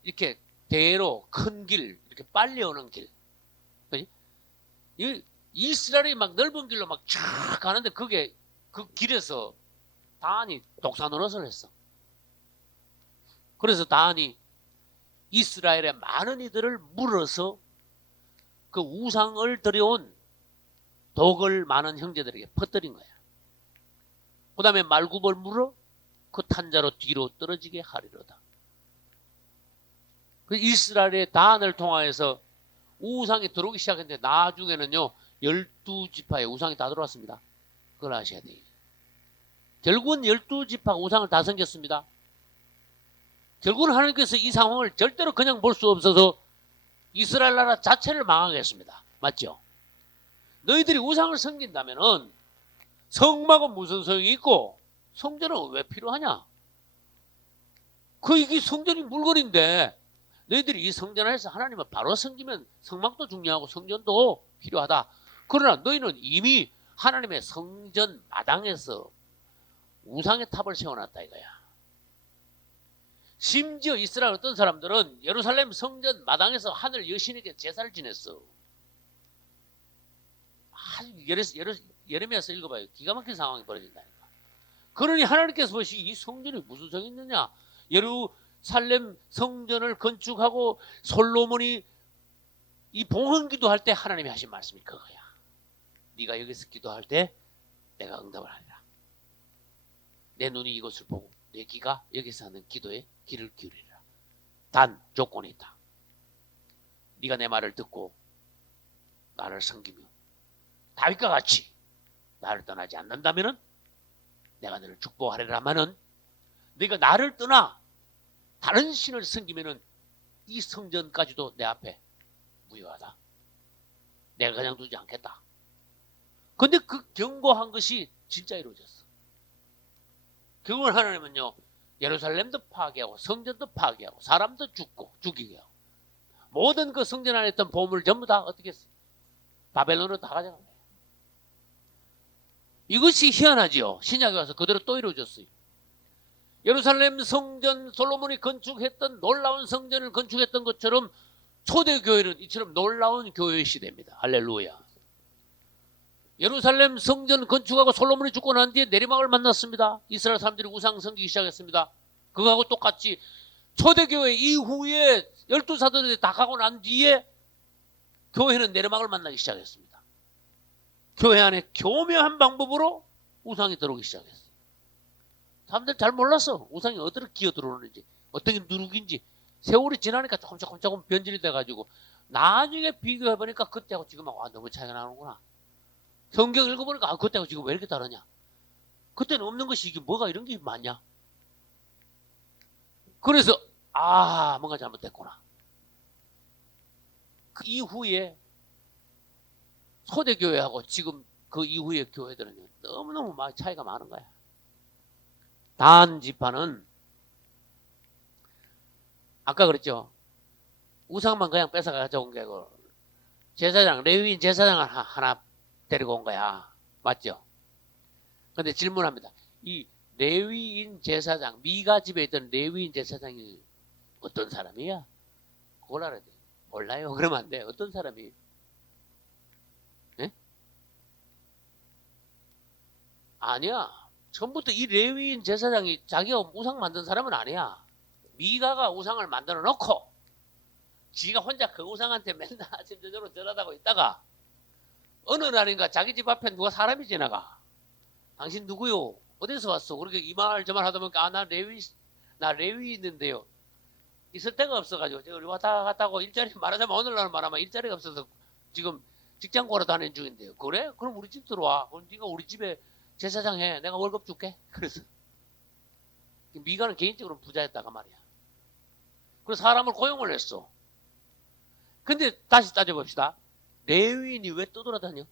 이렇게 대로 큰 길, 이렇게 빨리 오는 길. 그치? 이스라엘이 막 넓은 길로 막 쫙 가는데 그게 그 길에서 단이 독사 노릇을 했어. 그래서 단이 이스라엘의 많은 이들을 물어서 그 우상을 들여온 독을 많은 형제들에게 퍼뜨린 거야. 그 다음에 말굽을 물어 그 탄자로 뒤로 떨어지게 하리로다. 그 이스라엘의 단을 통하여서 우상이 들어오기 시작했는데 나중에는요 12지파에 우상이 다 들어왔습니다. 그걸 아셔야 돼요. 결국은 12지파가 우상을 다 섬겼습니다. 결국은 하나님께서 이 상황을 절대로 그냥 볼 수 없어서 이스라엘 나라 자체를 망하게 했습니다. 맞죠? 너희들이 우상을 섬긴다면은 성막은 무슨 소용이 있고 성전은 왜 필요하냐? 이게 성전이 물건인데 너희들이 이 성전 안에서 하나님을 바로 섬기면 성막도 중요하고 성전도 필요하다. 그러나 너희는 이미 하나님의 성전 마당에서 우상의 탑을 세워놨다 이거야. 심지어 이스라엘 어떤 사람들은 예루살렘 성전 마당에서 하늘 여신에게 제사를 지냈어. 예레미야서 읽어봐요. 기가 막힌 상황이 벌어진다니까. 그러니 하나님께서 보시기 이 성전이 무슨 성이 있느냐? 예루살렘 성전을 건축하고 솔로몬이 이 봉헌 기도할 때 하나님이 하신 말씀이 그거야. 네가 여기서 기도할 때 내가 응답을 하리라. 내 눈이 이것을 보고 내 귀가 여기서 하는 기도에 귀를 기울이라. 단 조건이 있다. 네가 내 말을 듣고 나를 섬기며 다윗과 같이 나를 떠나지 않는다면은 내가 너를 축복하리라마는 네가 나를 떠나 다른 신을 섬기면은 이 성전까지도 내 앞에 무효하다. 내가 그냥 두지 않겠다. 근데 그 경고한 것이 진짜 이루어졌어. 결국은 하나님은요 예루살렘도 파괴하고 성전도 파괴하고 사람도 죽이게 하고 모든 그 성전 안에 있던 보물을 전부 다 어떻게 했어? 바벨론으로 다 가져간 거예요. 이것이 희한하지요. 신약에 와서 그대로 또 이루어졌어요. 예루살렘 성전 솔로몬이 건축했던 놀라운 성전을 건축했던 것처럼 초대교회는 이처럼 놀라운 교회의 시대입니다. 할렐루야. 예루살렘 성전 건축하고 솔로몬이 죽고 난 뒤에 내리막을 만났습니다. 이스라엘 사람들이 우상 섬기기 시작했습니다. 그거하고 똑같이 초대교회 이후에 12사도들이 다 가고 난 뒤에 교회는 내리막을 만나기 시작했습니다. 교회 안에 교묘한 방법으로 우상이 들어오기 시작했어요. 사람들 잘 몰랐어. 우상이 어디로 기어 들어오는지, 어떤 게 누룩인지. 세월이 지나니까 조금 변질이 돼가지고 나중에 비교해보니까 그때하고 지금하고 너무 차이가 나는구나. 성경 읽어보니까 그때하고 지금 왜 이렇게 다르냐. 그때는 없는 것이 이게 뭐가 이런 게 많냐. 그래서 뭔가 잘못됐구나. 그 이후에 초대교회하고 지금 그 이후의 교회들은 너무너무 차이가 많은 거야. 단 지파는 아까 그랬죠. 우상만 그냥 뺏어 가져온 게 아니고 제사장, 레위인 제사장을 하나 데리고 온 거야. 맞죠? 근데 질문합니다. 이 레위인 제사장, 미가 집에 있던 레위인 제사장이 어떤 사람이야? 그걸 알아야 돼. 몰라요. 그러면 안 돼. 어떤 사람이? 네? 아니야. 처음부터 이 레위인 제사장이 자기가 우상 만든 사람은 아니야. 미가가 우상을 만들어 놓고 지가 혼자 그 우상한테 맨날 아침 저녁으로 절하다고 있다가 어느 날인가 자기 집 앞에 누가 사람이 지나가. 당신 누구요? 어디서 왔어? 그렇게 이 말 저 말 하다 보니까 나 레위 있는데요. 있을 데가 없어가지고 제가 왔다 갔다 하고 일자리 말하자면 오늘날은 말하면 일자리가 없어서 지금 직장 구하러 다니는 중인데요. 그래? 그럼 우리 집 들어와. 그럼 네가 우리 집에 제사장 해. 내가 월급 줄게. 그래서 미가는 개인적으로 부자였다가 말이야. 그래서 사람을 고용을 했어. 근데 다시 따져봅시다. 레위인이 왜 떠돌아다녀?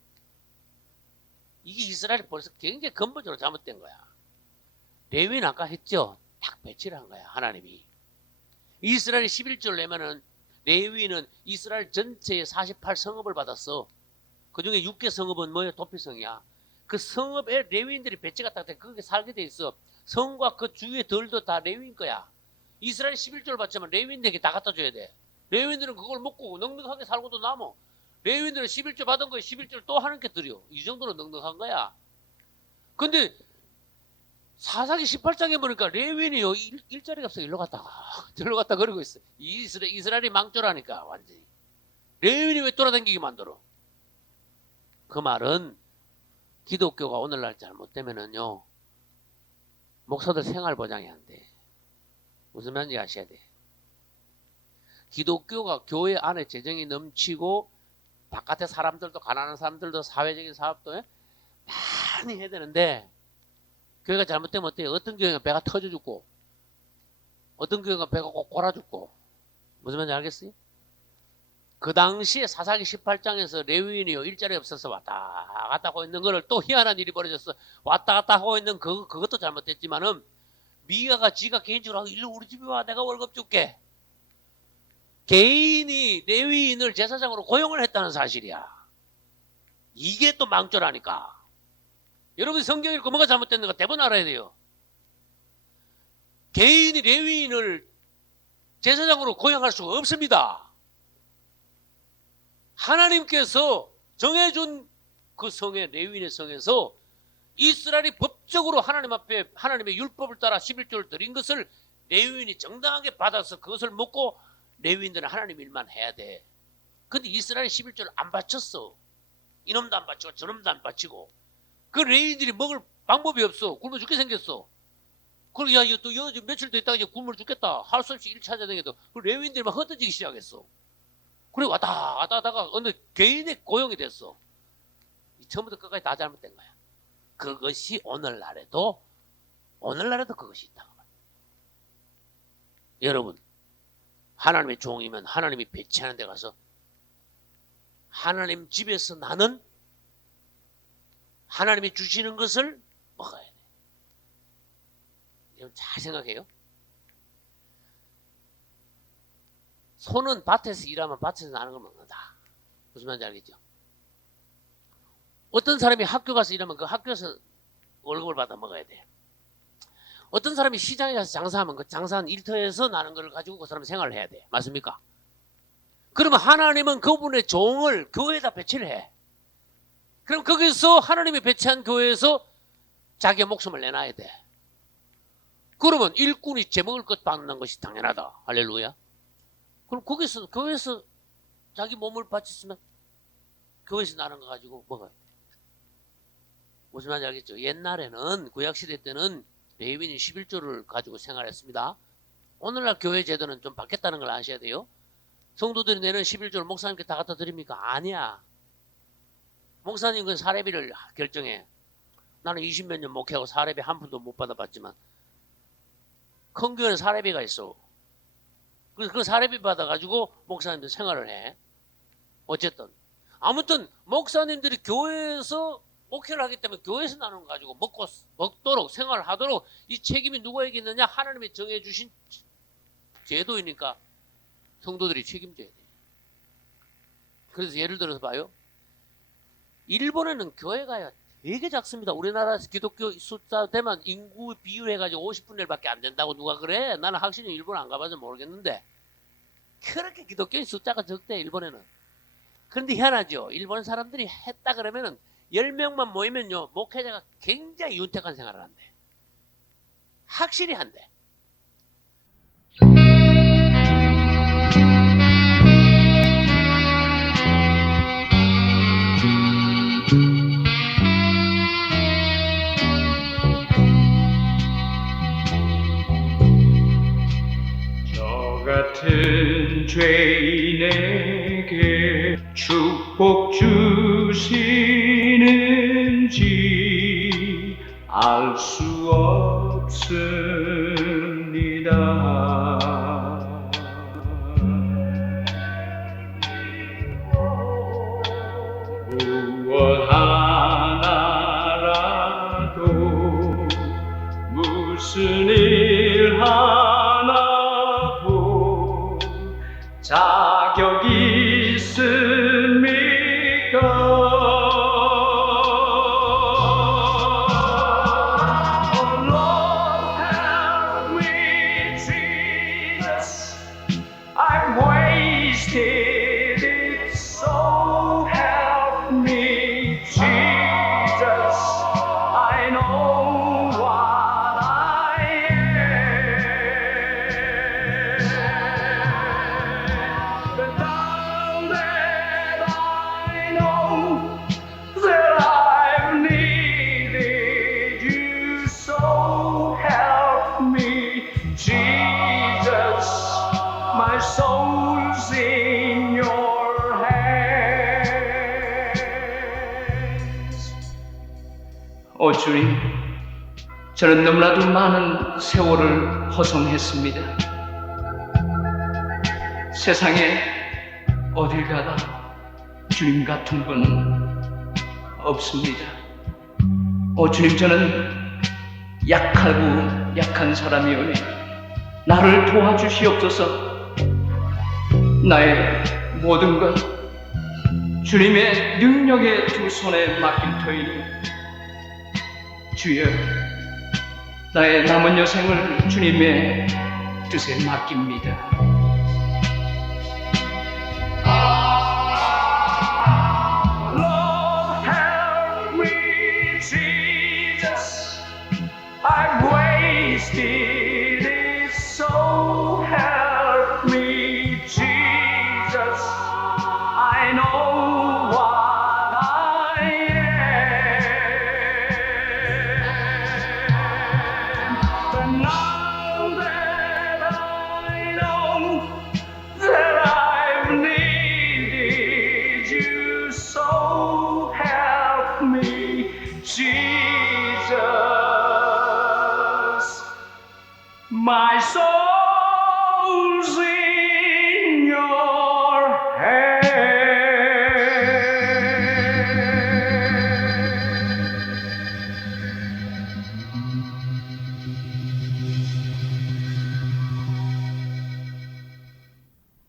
이게 이스라엘이 벌써 굉장히 근본적으로 잘못된 거야. 레위인 아까 했죠? 딱 배치를 한 거야. 하나님이. 이스라엘이 11조를 내면은 레위인은 이스라엘 전체의 48성읍을 받았어. 그 중에 6개 성읍은 뭐예요? 도피성이야. 그 성읍에 레위인들이 배치가 딱 돼. 거기에 살게 돼 있어. 성과 그 주위의 덜도 다 레위인 거야. 이스라엘 11조를 받자면 레위인에게 다 갖다 줘야 돼. 레위인들은 그걸 먹고 넉넉하게 살고도 남어. 레위인들은 11조 받은 거에 11조를 또 하나님께 드려. 이 정도로 넉넉한 거야. 근데 사사기 18장에 보니까 레위인이요 일자리가 없어. 일로 갔다가 저로 갔다 그러고 있어. 이스라엘이 망조라니까 완전히. 레위인이 왜 돌아다니게 만들어? 그 말은 기독교가 오늘날 잘못되면은요 목사들 생활 보장이 안 돼. 무슨 말인지 아셔야 돼. 기독교가 교회 안에 재정이 넘치고 바깥에 사람들도 가난한 사람들도 사회적인 사업도 많이 해야 되는데 교회가 잘못되면 어때요? 어떤 교회가 배가 터져 죽고 어떤 교회가 배가 꼭 골아 죽고 무슨 말인지 알겠어요? 그 당시에 사사기 18장에서 레위인이요 일자리 없어서 왔다 갔다 하고 있는 거를 또 희한한 일이 벌어졌어. 왔다 갔다 하고 있는 그것도 잘못됐지만은 미가가 지가 개인적으로 하고 일로 우리 집에 와 내가 월급 줄게. 개인이 레위인을 제사장으로 고용을 했다는 사실이야. 이게 또 망조라니까. 여러분 성경 읽고 뭐가 잘못됐는가 대부분 알아야 돼요. 개인이 레위인을 제사장으로 고용할 수가 없습니다. 하나님께서 정해준 그 성의 레위인의 성에서 이스라엘이 법적으로 하나님 앞에 하나님의 율법을 따라 11조를 드린 것을 레위인이 정당하게 받아서 그것을 먹고 레위인들은 하나님 일만 해야 돼. 근데 이스라엘이 11조를 안 바쳤어. 이놈도 안 바치고 저놈도 안 바치고 그 레위인들이 먹을 방법이 없어. 굶어 죽게 생겼어. 그리고 야 이거 또 며칠 더 있다가 이제 굶어 죽겠다. 할 수 없이 1차 전쟁에도 그 레위인들만 흩어지기 시작했어. 그래 왔다 갔다 하다가 어느 개인의 고용이 됐어. 처음부터 끝까지 다 잘못된 거야. 그것이 오늘날에도 그것이 있다. 여러분 하나님의 종이면 하나님이 배치하는 데 가서 하나님 집에서 나는 하나님이 주시는 것을 먹어야 돼. 여러분 잘 생각해요. 소는 밭에서 일하면 밭에서 나는 걸 먹는다. 무슨 말인지 알겠죠? 어떤 사람이 학교 가서 일하면 그 학교에서 월급을 받아 먹어야 돼. 어떤 사람이 시장에 가서 장사하면 그 장사한 일터에서 나는 걸 가지고 그 사람이 생활을 해야 돼. 맞습니까? 그러면 하나님은 그분의 종을 교회에다 배치를 해. 그럼 거기서 하나님이 배치한 교회에서 자기의 목숨을 내놔야 돼. 그러면 일꾼이 제먹을 것 받는 것이 당연하다. 할렐루야. 그럼 거기서 교회에서 자기 몸을 바쳤으면 교회에서 나는 거 가지고 먹어야 돼. 무슨 말인지 알겠죠? 옛날에는 구약시대 때는 레위인이 11조를 가지고 생활했습니다. 오늘날 교회 제도는 좀 바뀌었다는 걸 아셔야 돼요. 성도들이 내는 11조를 목사님께 다 갖다 드립니까? 아니야. 목사님 그 사례비를 결정해. 나는 20몇 년 목회하고 사례비 한 푼도 못 받아봤지만 큰 교회는 사례비가 있어. 그 사례비 받아가지고 목사님들 생활을 해. 어쨌든 아무튼 목사님들이 교회에서 목회를 하기 때문에 교회에서 나누는 거 가지고 먹도록 생활을 하도록 이 책임이 누구에게 있느냐? 하나님이 정해주신 제도이니까 성도들이 책임져야 돼. 그래서 예를 들어서 봐요. 일본에는 교회가 되게 작습니다. 우리나라에서 기독교 숫자 되면 인구 비율 해가지고 50분의 1밖에 안 된다고 누가 그래? 나는 확실히 일본 안 가봐서 모르겠는데 그렇게 기독교인 숫자가 적대 일본에는. 그런데 희한하죠. 일본 사람들이 했다 그러면은 10명만 모이면요 목회자가 굉장히 윤택한 생활을 한대. 확실히 한대. 같은 죄인에게 축복 주시는지 알 수 없습니다. 무엇 하나라도 무슨 일 하나도 자격이 있습니까? I know what I am. 오 주님, 저는 너무나도 많은 세월을 허송했습니다. 세상에 어딜 가나 주님 같은 분 없습니다. 오 주님, 저는 약하고 약한 사람이오니 나를 도와주시옵소서. 나의 모든 것 주님의 능력의 두 손에 맡길 터이니 주여, 나의 남은 여생을 주님의 뜻에 맡깁니다. Lord, help me, Jesus. I've wasted it, so help me, Jesus. I know what I am, but now that I know that I've needed you, so help me, Jesus. My soul's